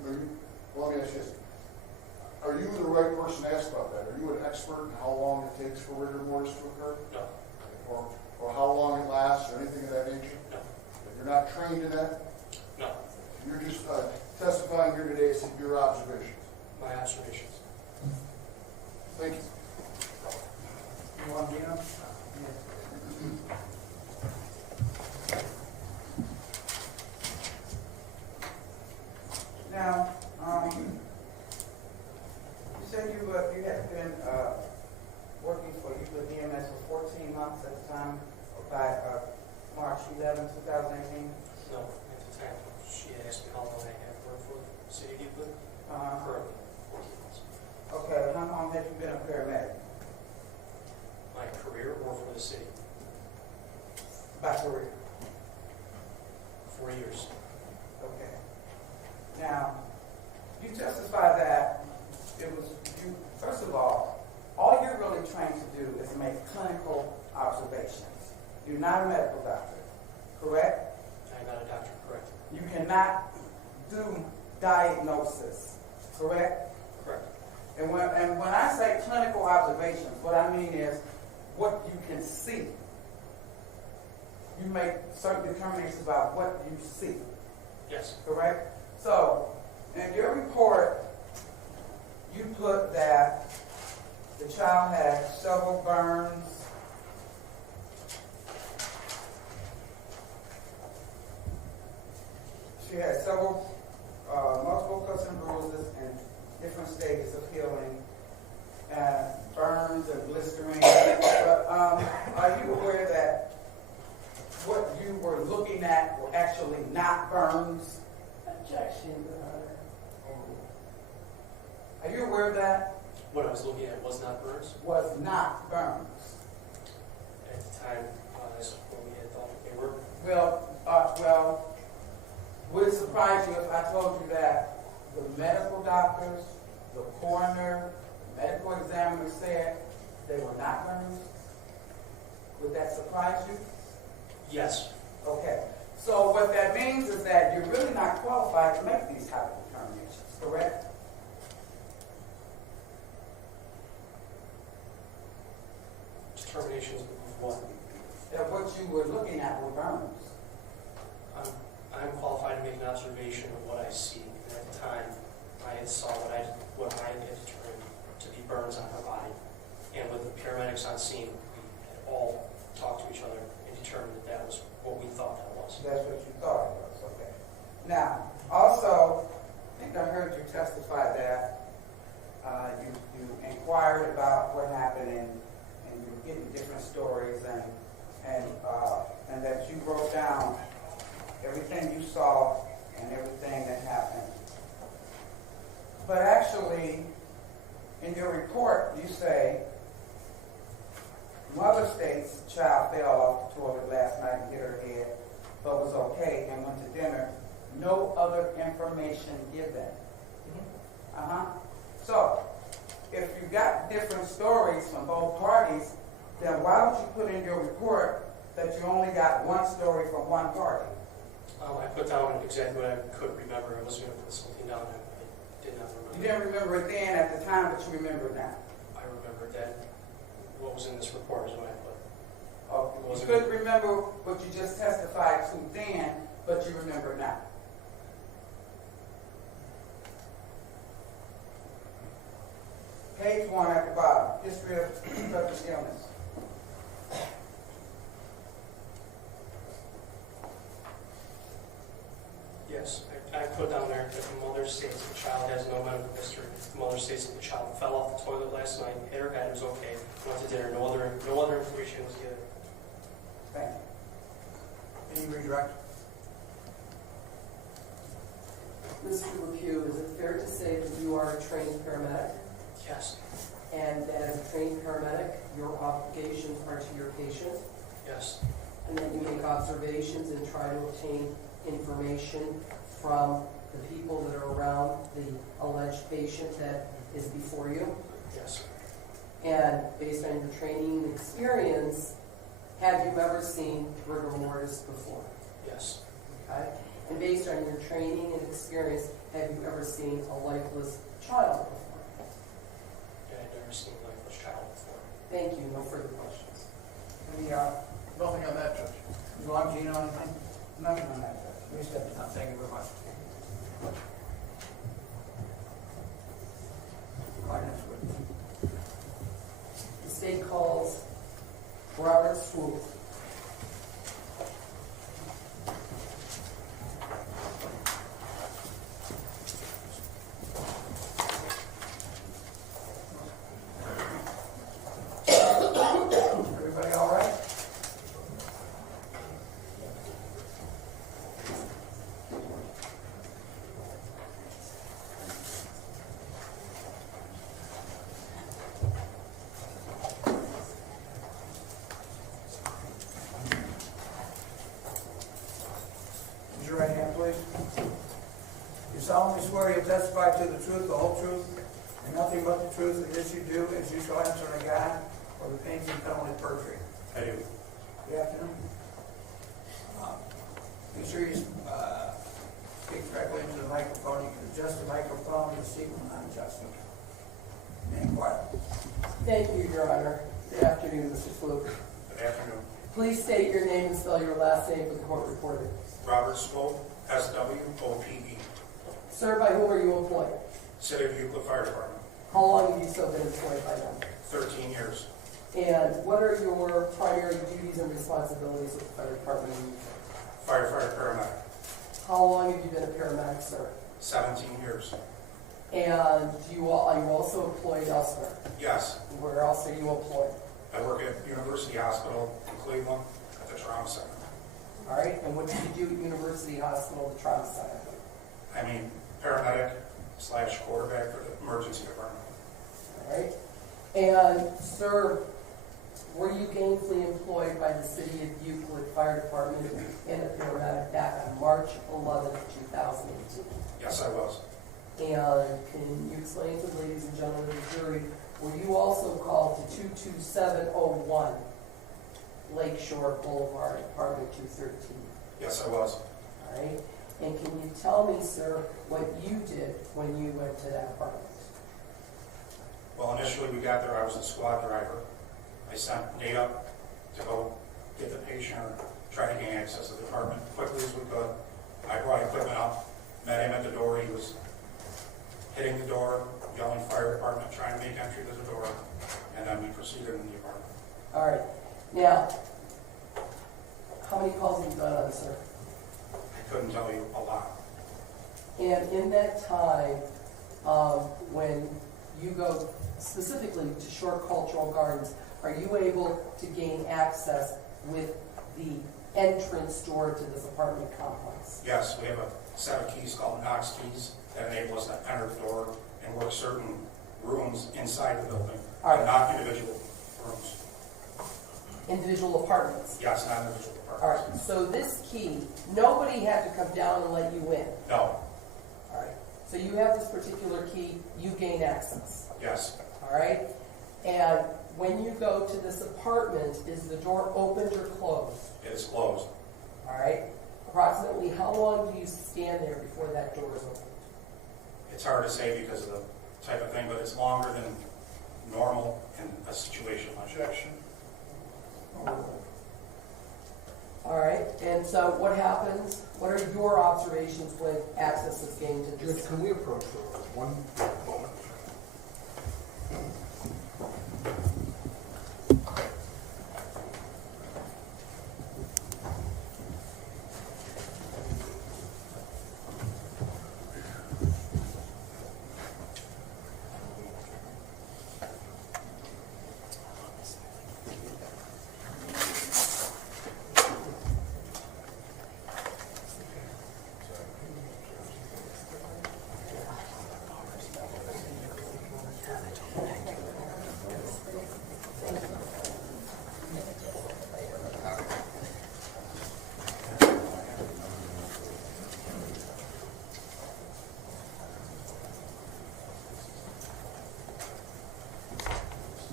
Well, let me ask you this. Are you the right person to ask about that? Are you an expert in how long it takes for rigor mortis to occur? No. Or how long it lasts or anything of that nature? No. You're not trained in that? No. You're just testifying here today as to your observations. My observations. Thank you. You want Dina? Now, you said you had been working for Euclid EMS for 14 months at the time, by March 11, 2018. No. At the time, she asked me how long I had worked for the city of Euclid. Uh-huh. Currently, 14 months. Okay, how long have you been a paramedic? My career or for the city? By career. 4 years. Okay. Now, you testify that it was you, first of all you're really trained to do is make clinical observations. You're not a medical doctor, correct? I'm not a doctor, correct? You cannot do diagnosis, correct? Correct. And when I say clinical observations, what I mean is what you can see. You make certain determinations about what you see. Yes. Correct? So, in your report, you put that the child had several burns, she had several, multiple cuts and bruises in different stages of healing, and burns and blistering. But at were actually not burns? Objection, Your Honor. Are you aware of that? What I was looking at was not burns. Was not burns. At the time, that's what we had thought they were. Well, would it surprise you if I told you that the medical doctors, the coroner, medical examiner said they were not burns? Would that surprise you? Yes. Okay. So what that means is that you're really not qualified to make these type of determinations, correct? Determinations of what? That what you were looking at were burns. I'm qualified to make an observation of what I see. And at the time, I had saw what I had determined to be burns on her body. And with the paramedics on scene, we had all talked to each other and determined that that was what we thought that was. That's what you thought it was, okay. Now, also, I think I heard you testify that you inquired about what happened and you were getting different stories and that you wrote down everything you saw and everything that happened. But actually, in your report, you say, mother states child fell off the toilet last night and hit her head, but was okay and went to dinner. No other information given. So, if you got different stories from both parties, then why would you put in your report that you only got one story from one party? I put down exactly what I could remember. I wasn't going to put something down that I did not remember. You didn't remember it then at the time, but you remember it now. I remembered that what was in this report is what I put. You couldn't remember what you just testified to then, but you remember it now. Page 1 at the bottom, history of substance illness. Yes, I put down there that the mother states the child has no medical history. The mother states that the child fell off the toilet last night, hit her head, was okay, went to dinner. No other information was given. Thank you. Can you redirect? Mr. LePew, is it fair to say that you are a trained paramedic? Yes. And that as a trained paramedic, your obligations are to your patient? Yes. And that you make observations and try to obtain information from the people that are around the alleged patient that is before you? Yes. And based on your training and experience, have you ever seen rigor mortis before? Yes. Okay. And based on your training and experience, have you ever seen a lifeless child before? Yeah, I've never seen a lifeless child before. Thank you. No further questions. Nothing on that, Judge. You want Gino anything? Nothing on that. We step down. Thank you very much. Our next witness. The state calls Robert Swoop. Everybody all right? Raise your right hand, please. You solemnly swear you'll testify to the truth, the whole truth, and nothing but the truth, and this you do, as you shall answer to God, or the pains and penalty of perjury. I do. Good afternoon. Be sure you speak directly into the microphone. You can adjust the microphone to speak when I'm adjusting. And quiet. Thank you, Your Honor. Good afternoon, Mr. Swoop. Good afternoon. Please state your name and spell your last name for the court reporter. Robert Swope, S-W-O-P-E. Sir, by whom are you employed? City of Euclid Fire Department. How long have you still been employed by them? 13 years. And what are your primary duties and responsibilities with the fire department? Firefighter paramedic. How long have you been a paramedic, sir? 17 years. And are you also employed elsewhere? Yes. Where else are you employed? I work at University Hospital in Cleveland at the Trauma Center. All right, and what did you do at University Hospital, the trauma center? I mean, paramedic / quarterback for the emergency department. All right, and sir, were you gainfully employed by the City of Euclid Fire Department and the paramedic back on March 11, 2018? Yes, I was. And can you explain to the ladies and gentlemen of the jury, were you also called to 22701 Lakeshore Boulevard, apartment 213? Yes, I was. All right. And can you tell me, sir, what you did when you went to that apartment? Well, initially we got there, I was the squad driver. I sent Nate up to go get the patient or try to gain access to the apartment quickly as we could. I brought equipment up, met him at the door. He was hitting the door, yelling fire department, trying to make entry to the door, and then we proceeded in the apartment. All right. Now, how many calls have you done on, sir? I couldn't tell you a lot. And in that time, when you go specifically to Shore Cultural Gardens, are you able to gain access with the entrance door to this apartment complex? Yes, we have a set of keys called Knox keys that enable us to enter the door and work certain rooms inside the building, All right. but not individual rooms. Individual apartments? Yes, not individual All right, apartments. so this key, nobody had to come down and let you in? No, All right, so you have this particular key, you gain access? yes, All right, and when you go to this apartment, is the door opened or closed? it is closed. All right, approximately how long do you stand there before that door is opened? It's hard to say because of the type of thing, but it's longer than normal in a situation like that. All right, and so what happens, what are your observations when access is gained to this? Judge, can we approach for one moment?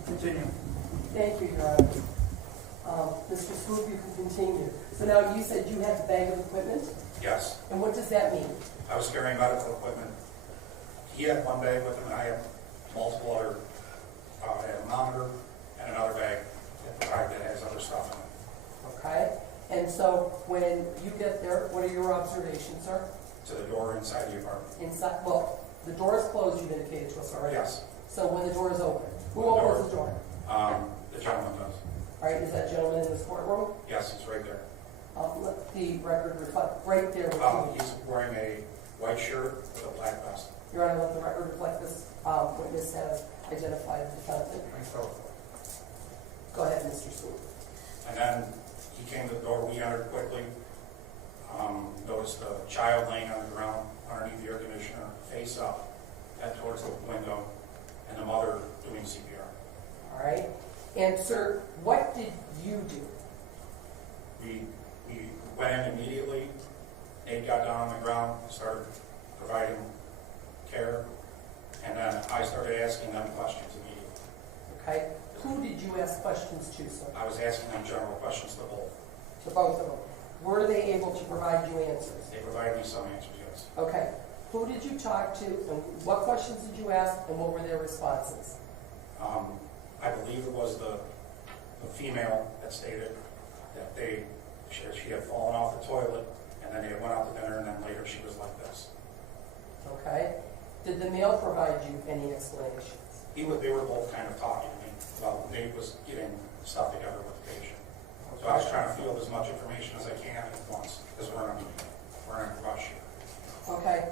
Continue. Thank you, Your Honor. Mr. Swoop, you can continue. So now you said you had the bag of equipment, Yes, and what does that mean? I was carrying medical equipment. He had one bag with him, and I had multiple other, I had a monitor and another bag that has other stuff in it. Okay? And so when you get there, what are your observations, sir? To the door inside the apartment. Inside, well, the door is closed, you've indicated to us already. Yes. So when the door is open, who When the door- opens the door? The gentleman does. All right, is that gentleman in this courtroom? Yes, he's right there. Let the record reflect, right there with you. He's wearing a white shirt with a black vest. Your Honor, let the record reflect this witness has identified the defendant. Go ahead, Mr. Swoop. And then he came to the door, we entered quickly, noticed a child laying on the ground underneath the air conditioner, face up, head towards the window, and the mother doing CPR. All right. And, sir, what did you do? We went in immediately. Nate got down on the ground, started providing care, and then I started asking them questions immediately. Okay. Who did you ask questions to, sir? I was asking them general questions to both. To both of them. Were they able to provide you answers? They provided me some answers, yes. Okay. Who did you talk to, and what questions did you ask, and what were their responses? I believe it was the female that stated that she had fallen off the toilet, and then they went out to dinner, and then later she was like this. Okay. Did the male provide you any explanations? They were both kind of talking to me. Well, Nate was getting stuff together with the patient. So I was trying to field as much information as I can at once, because we're in a rush here. Okay.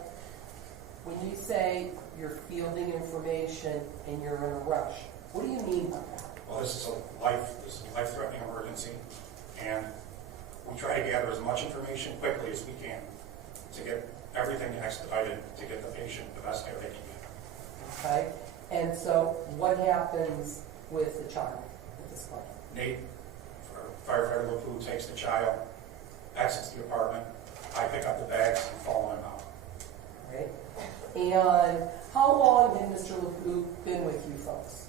When you say you're fielding information and you're in a rush, what do you mean by that? Well, this is a life-threatening emergency, and We try to gather as much information quickly as we can to get everything expedited to get the patient the best care they can get. Okay? And so what happens with the child at this point? Nate, firefighter LaPoo, takes the child, exits the apartment. I pick up the bags and follow him out. Right? And how long had Mr. LaPoo been with you folks?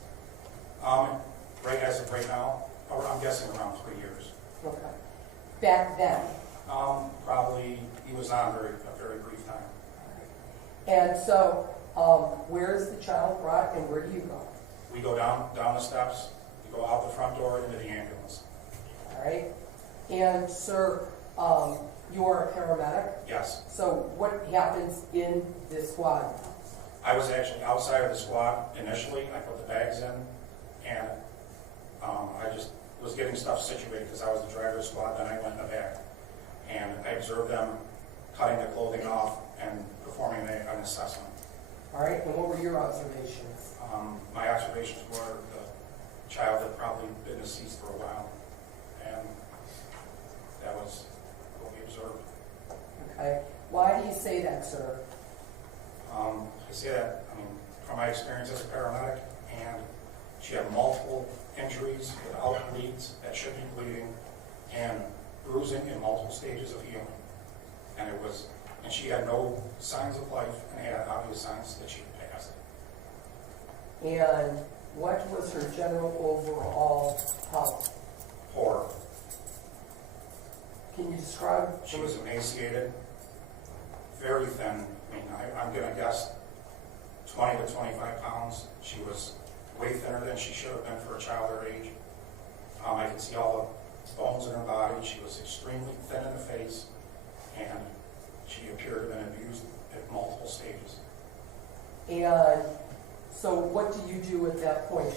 Right as of right now, I'm guessing around 3 years. Okay. Back then? Probably, he was on a very brief time. And so, where is the child brought and where do you go? We go down the steps, we go out the front door into the ambulance. All right? And sir, you are a paramedic? Yes. So what happens in this squad? I was actually outside of the squad initially. I put the bags in, and I just was getting stuff situated because I was the driver of the squad. Then I went in the back, and I observed them cutting the clothing off and performing an assessment. All right, and what were your observations? My observations were the child had probably been deceased for a while, and that was what we observed. Okay. Why do you say that, sir? I say that, from my experience as a paramedic, and she had multiple injuries without bleeds that should be bleeding, and bruising in multiple stages of healing. And she had no signs of life and had obvious signs that she had passed. And what was her general overall health? Poor. Can you describe? She was emaciated, very thin. I'm going to guess 20 to 25 pounds. She was way thinner than she should have been for a child her age. I could see all the bones in her body. She was extremely thin in the face, and she appeared to have been abused at multiple stages. And so what do you do at that point?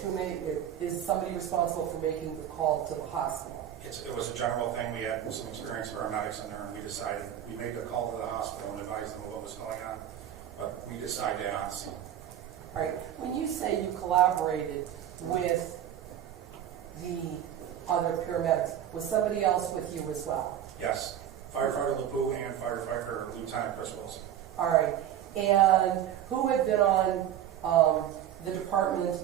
Is somebody responsible for making the call to the hospital? It was a general thing. We had some experienced paramedics in there, and we made the call to the hospital and advised them of what was going on, but we decided that on scene. All right. When you say you collaborated with the other paramedics, was somebody else with you as well? Yes. Firefighter LaPoo and firefighter Lieutenant Chris Wilson. All right. And who had been on the department?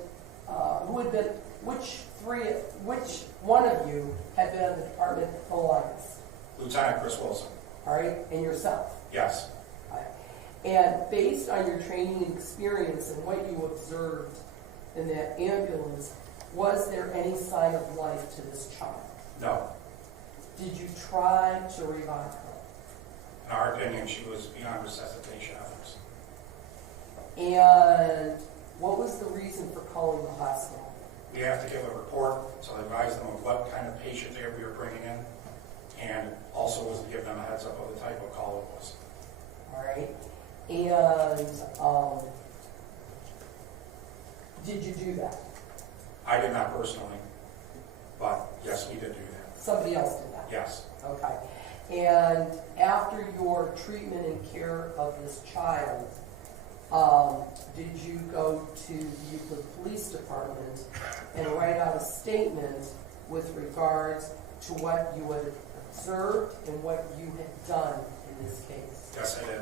Which one of you had been on the department the longest? Lieutenant Chris Wilson. All right. And yourself? Yes. All right. And based on your training and experience and what you observed in that ambulance, was there any sign of life to this child? No. Did you try to revive her? In our opinion, she was beyond resuscitation efforts. And what was the reason for calling the hospital? We have to give a report, so I advise them of what kind of patient we were bringing in, and also was to give them a heads up of the type of call it was. All right. And did you do that? I did not personally, but yes, we did do that. Somebody else did that? Yes. Okay. And after your treatment and care of this child, did you go to the Euclid Police Department and write out a statement with regards to what you had observed and what you had done in this case? Yes, I did.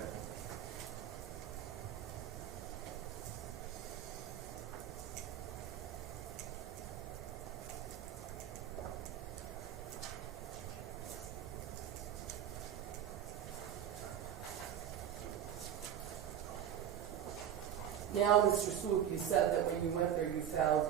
Now, Mr. Swoop, you said that when you went there you found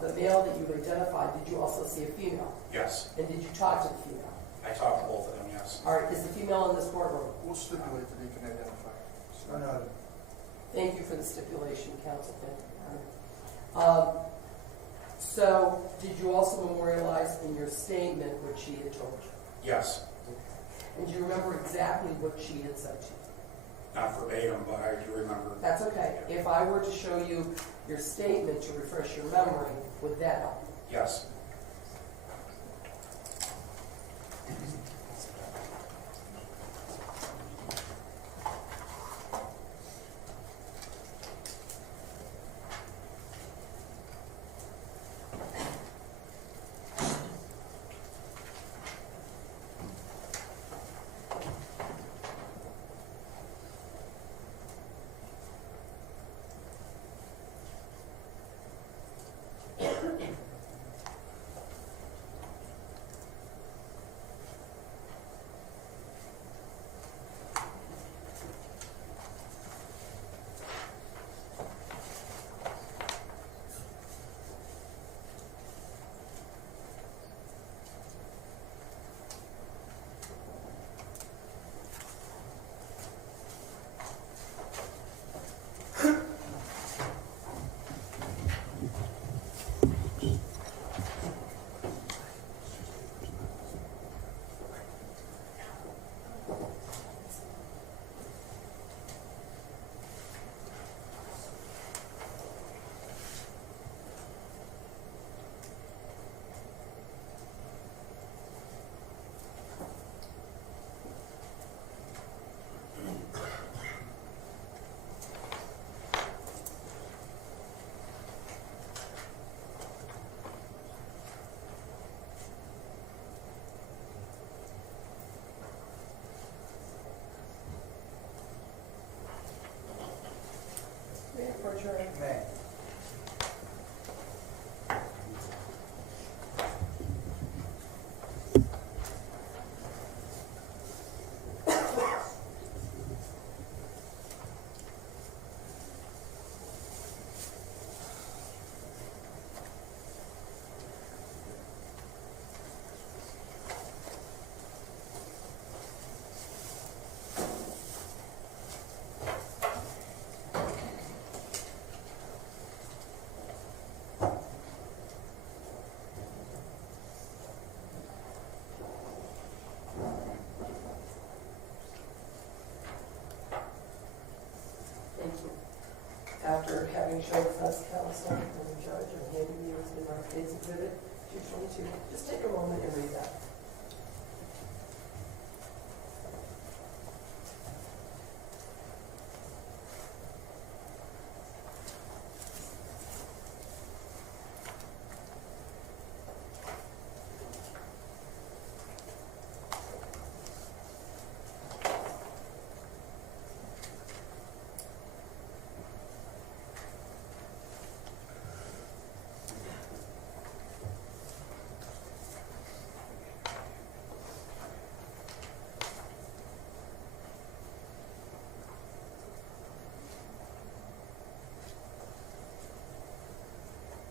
the male that you identified. Did you also see a female? Yes. And did you talk to the female? I talked to both of them, yes. All right, is the female in this courtroom? We'll stipulate that he can identify. So no, Thank you for the stipulation, counsel. Thank you. So, did you also memorialize in your statement what she had told you? Yes. And do you remember exactly what she had said to you? Not verbatim, but I do remember. That's okay. If I were to show you your statement to refresh your memory, would that help? Yes. Having shown defense counsel and the judge, I'm handing you in our case exhibit 222. Just take a moment and read that.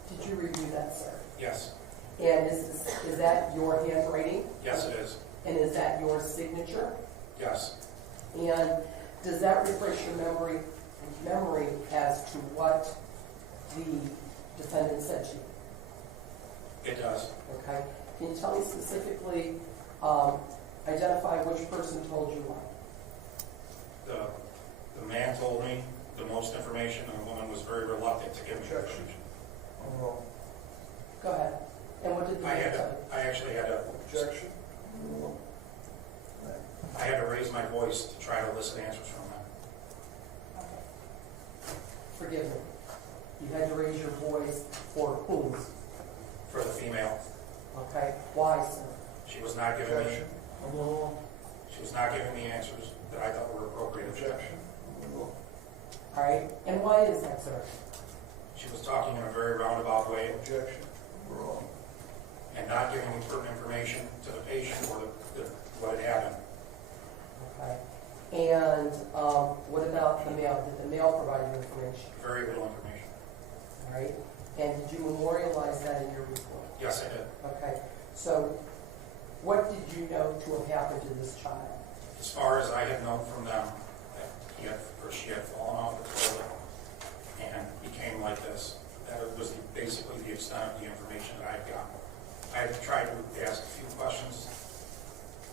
Did you review that, sir? Yes. And is that your handwriting? Yes, it is. And is that your signature? Yes. And does that refresh your memory as to what the defendant said to you? It does. Okay. Can you tell me specifically, identify which person told you what? The man told me the most information, and the woman was very reluctant to give me information. Go ahead. And what did the man tell you? I actually had to. Objection. I had to raise my voice to try to elicit answers from them. Okay. Forgive me. You had to raise your voice for whom? For the female. Okay. Why, sir? She was not giving me. Objection. She was not giving me answers that I thought were appropriate. Objection. All right. And why is that, sir? She was talking in a very roundabout way. Objection. Wrong. And not giving me pertinent information to the patient or what had happened. Okay. And what about the male? Did the male provide you information? Very little information. All right. And did you memorialize that in your report? Yes, I did. Okay. So what did you know to have happened to this child? As far as I had known from them, that she had fallen off the toilet and became like this. That was basically the extent of the information that I had gotten. I had tried to ask a few questions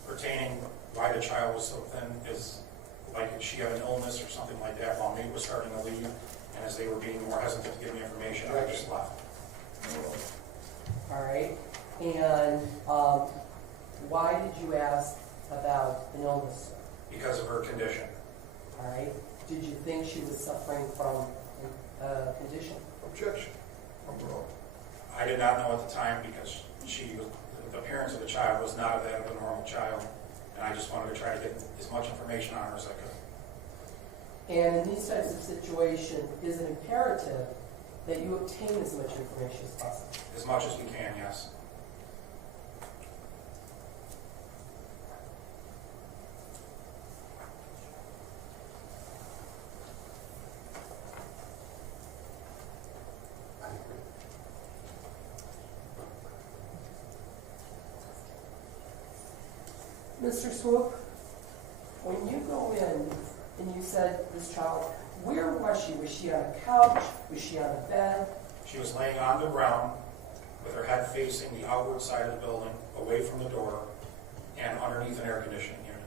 pertaining why the child was so thin. Is like if she had an illness or something like that while Nate was starting to leave, and as they were being more hesitant to give me information, I just left. All right. And why did you ask about an illness, sir? Because of her condition. All right. Did you think she was suffering from a condition? Objection. Wrong. I did not know at the time because the appearance of the child was not that of a normal child, and I just wanted to try to get as much information on her as I could. And in these types of situations, is it imperative that you obtain as much information as possible? As much as we can, yes. Mr. Swoop, when you go in and you said this child, where was she? Was she on a couch? Was she on a bed? She was laying on the ground with her head facing the outward side of the building, away from the door, and underneath an air conditioning unit.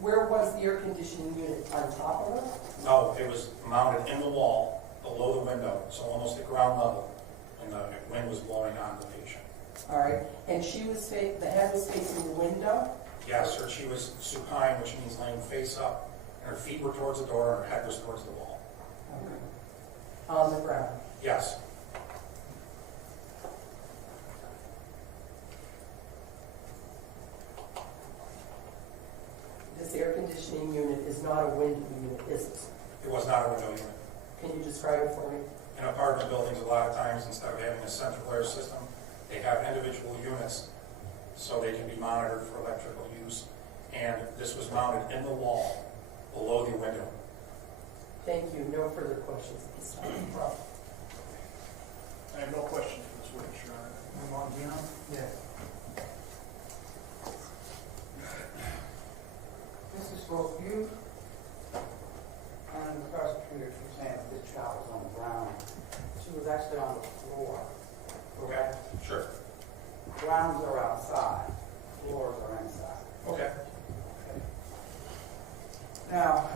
Where was the air conditioning unit? On top of her? No, it was mounted in the wall, below the window, so almost at ground level, and the wind was blowing on the patient. All right. And the head was facing the window? Yes, or she was supine, which means laying face up, and her feet were towards the door, and her head was towards the wall. Okay. On the ground? Yes. This air conditioning unit is not a window unit, is it? It was not a window unit. Can you describe it for me? In apartment buildings, a lot of times, instead of having a central air system, they have individual units so they can be monitored for electrical use. And this was mounted in the wall below the window. Thank you. No further questions at this time. I have no questions for this witness, Your Honor. Move on, Dion? Yes. Mrs. Swope, you and the prosecutor keep saying that this child was on the ground. She was actually on the floor, correct? Sure. Grounds are outside, floors are inside. Okay. Now,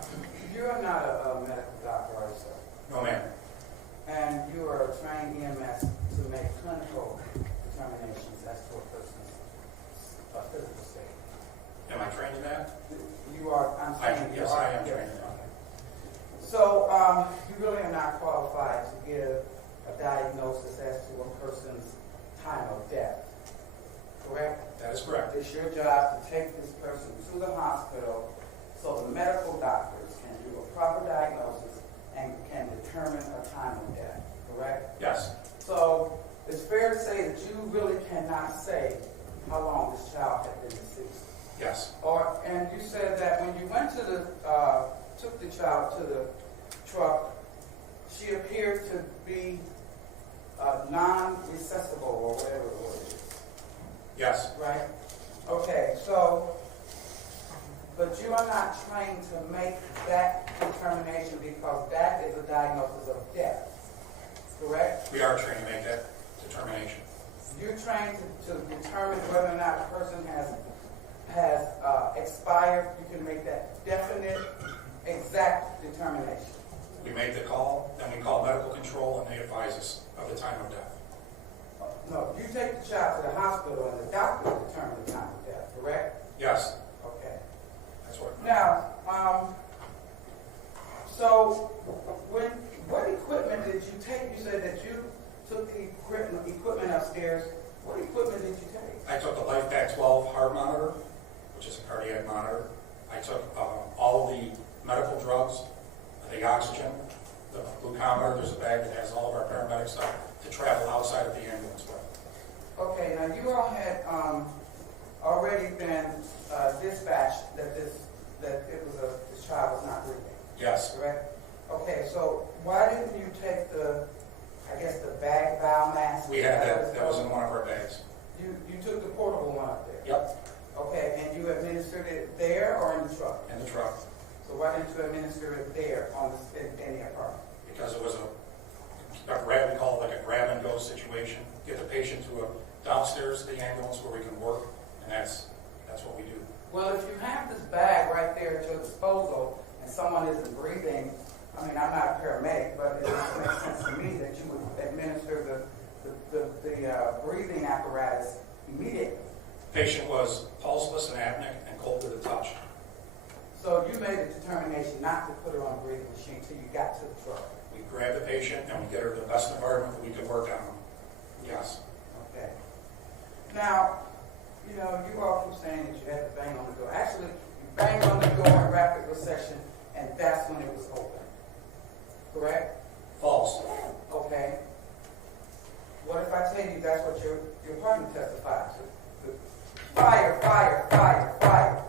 you are not a medical doctor, are you, sir? trained in that. You are, I'm saying you Yes, are. I am trained in that. So, you really are not qualified to give a diagnosis as to a person's time of death, correct? That is correct. It's your job to take this person to the hospital so the medical doctors can do a proper diagnosis and can determine a time of death, correct? Yes. So, it's fair to say that you really cannot say how long this child had been deceased. Yes. And you said that when you went to took the child to the truck, she appeared to be non-recessible or whatever it was. Yes. Right? Okay, so, but you are not trained to make that determination because that is a diagnosis of death, correct? We are trained to make that determination. You're trained to determine whether or not a person has expired. You can make that definite, exact determination. We make the call, then we call medical control, and they advise us of the time of death. No, you take the child to the hospital and the doctor will determine the time of death, correct? Yes. Okay. That's what. Now, so what equipment did you take? You said that you took the equipment upstairs. What equipment did you take? I took the LifePak 12 heart monitor, which is a cardiac monitor. I took all of the medical drugs, the oxygen, the glucometer. There's a bag that has all of our paramedic stuff to travel outside of the ambulance with. Okay, now you all had already been dispatched that this child was not breathing. Yes. Correct? Okay, so why didn't you take the bag bowel mask? We had that. That was in one of our bags. You took the portable one up there? Yep. Okay, and you administered it there or in the truck? In the truck. So why didn't you administer it there in the apartment? Because it was we call it like a grab and go situation. Get the patient to downstairs to the ambulance where we can work, and that's what we do. Well, if you have this bag right there at your disposal and someone isn't breathing, I mean, I'm not a paramedic, but it makes sense to me that you would administer the breathing apparatus immediately. Patient was pulseless and apneic and cold to the touch. So you made the determination not to put her on a breathing machine until you got to the truck. We grab the patient and we get her the best environment that we could work on. Yes. Okay. Now, you all keep saying that you had to bang on the door. Actually, you banged on the door in rapid recession, and that's when it was open. Correct? False. Okay. What if I tell you that's what your partner testified to? Fire, fire, fire, fire.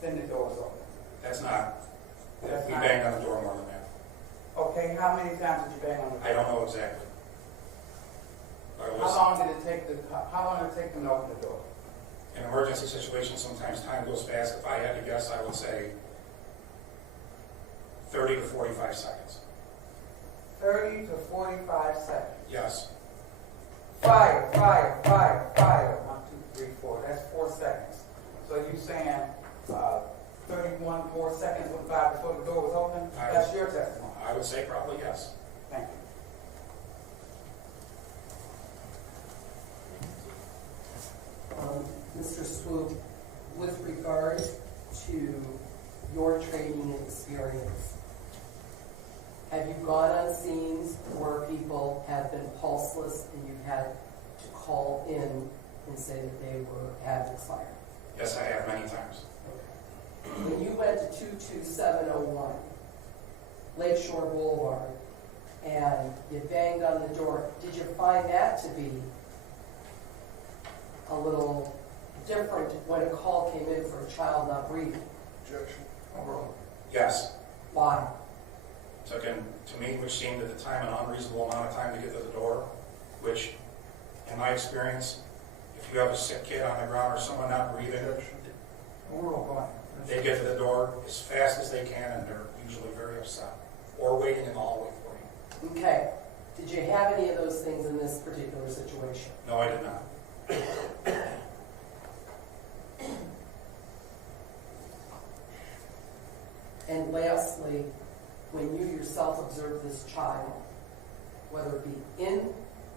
Then the door was open. That's not. That's We not- banged on the door more than that. Okay, how many times did you bang on the door? I don't know exactly. But it How was long did it take them to open the door? in emergency situations, sometimes time goes fast. If I had to guess, I would say 30 to 45 seconds. 30 to 45 seconds. Yes. Fire, fire, fire, fire. 1, 2, 3, 4. That's 4 seconds. So you saying 31 more seconds went by before the door was open? That's your testimony. I would say probably yes. Thank you. Mr. Swoop, with regards to your training experience, have you gone on scenes where people have been pulseless and you've had to call in and say that they had expired? Yes, I have many times. Okay. When you went to 22701 Lakeshore Boulevard and you banged on the door, did you find that to be a little different when a call came in for a child not breathing? Objection. Yes. Why? Took in, to me, which seemed at the time an unreasonable amount of time to get to the door, which, in my experience, if you have a sick kid on the ground or someone not breathing, We're all going. they get to the door as fast as they can, and they're usually very upset, or waiting in the hallway for you. Okay. Did you have any of those things in this particular situation? No, I did not. And lastly, when you yourself observed this child, whether it be in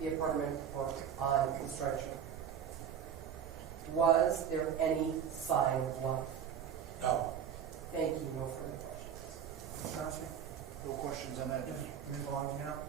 the apartment or on construction, was there any sign of life? No. Thank you, no further questions. Ms. Johnson? No questions on that? Ms. Longiano?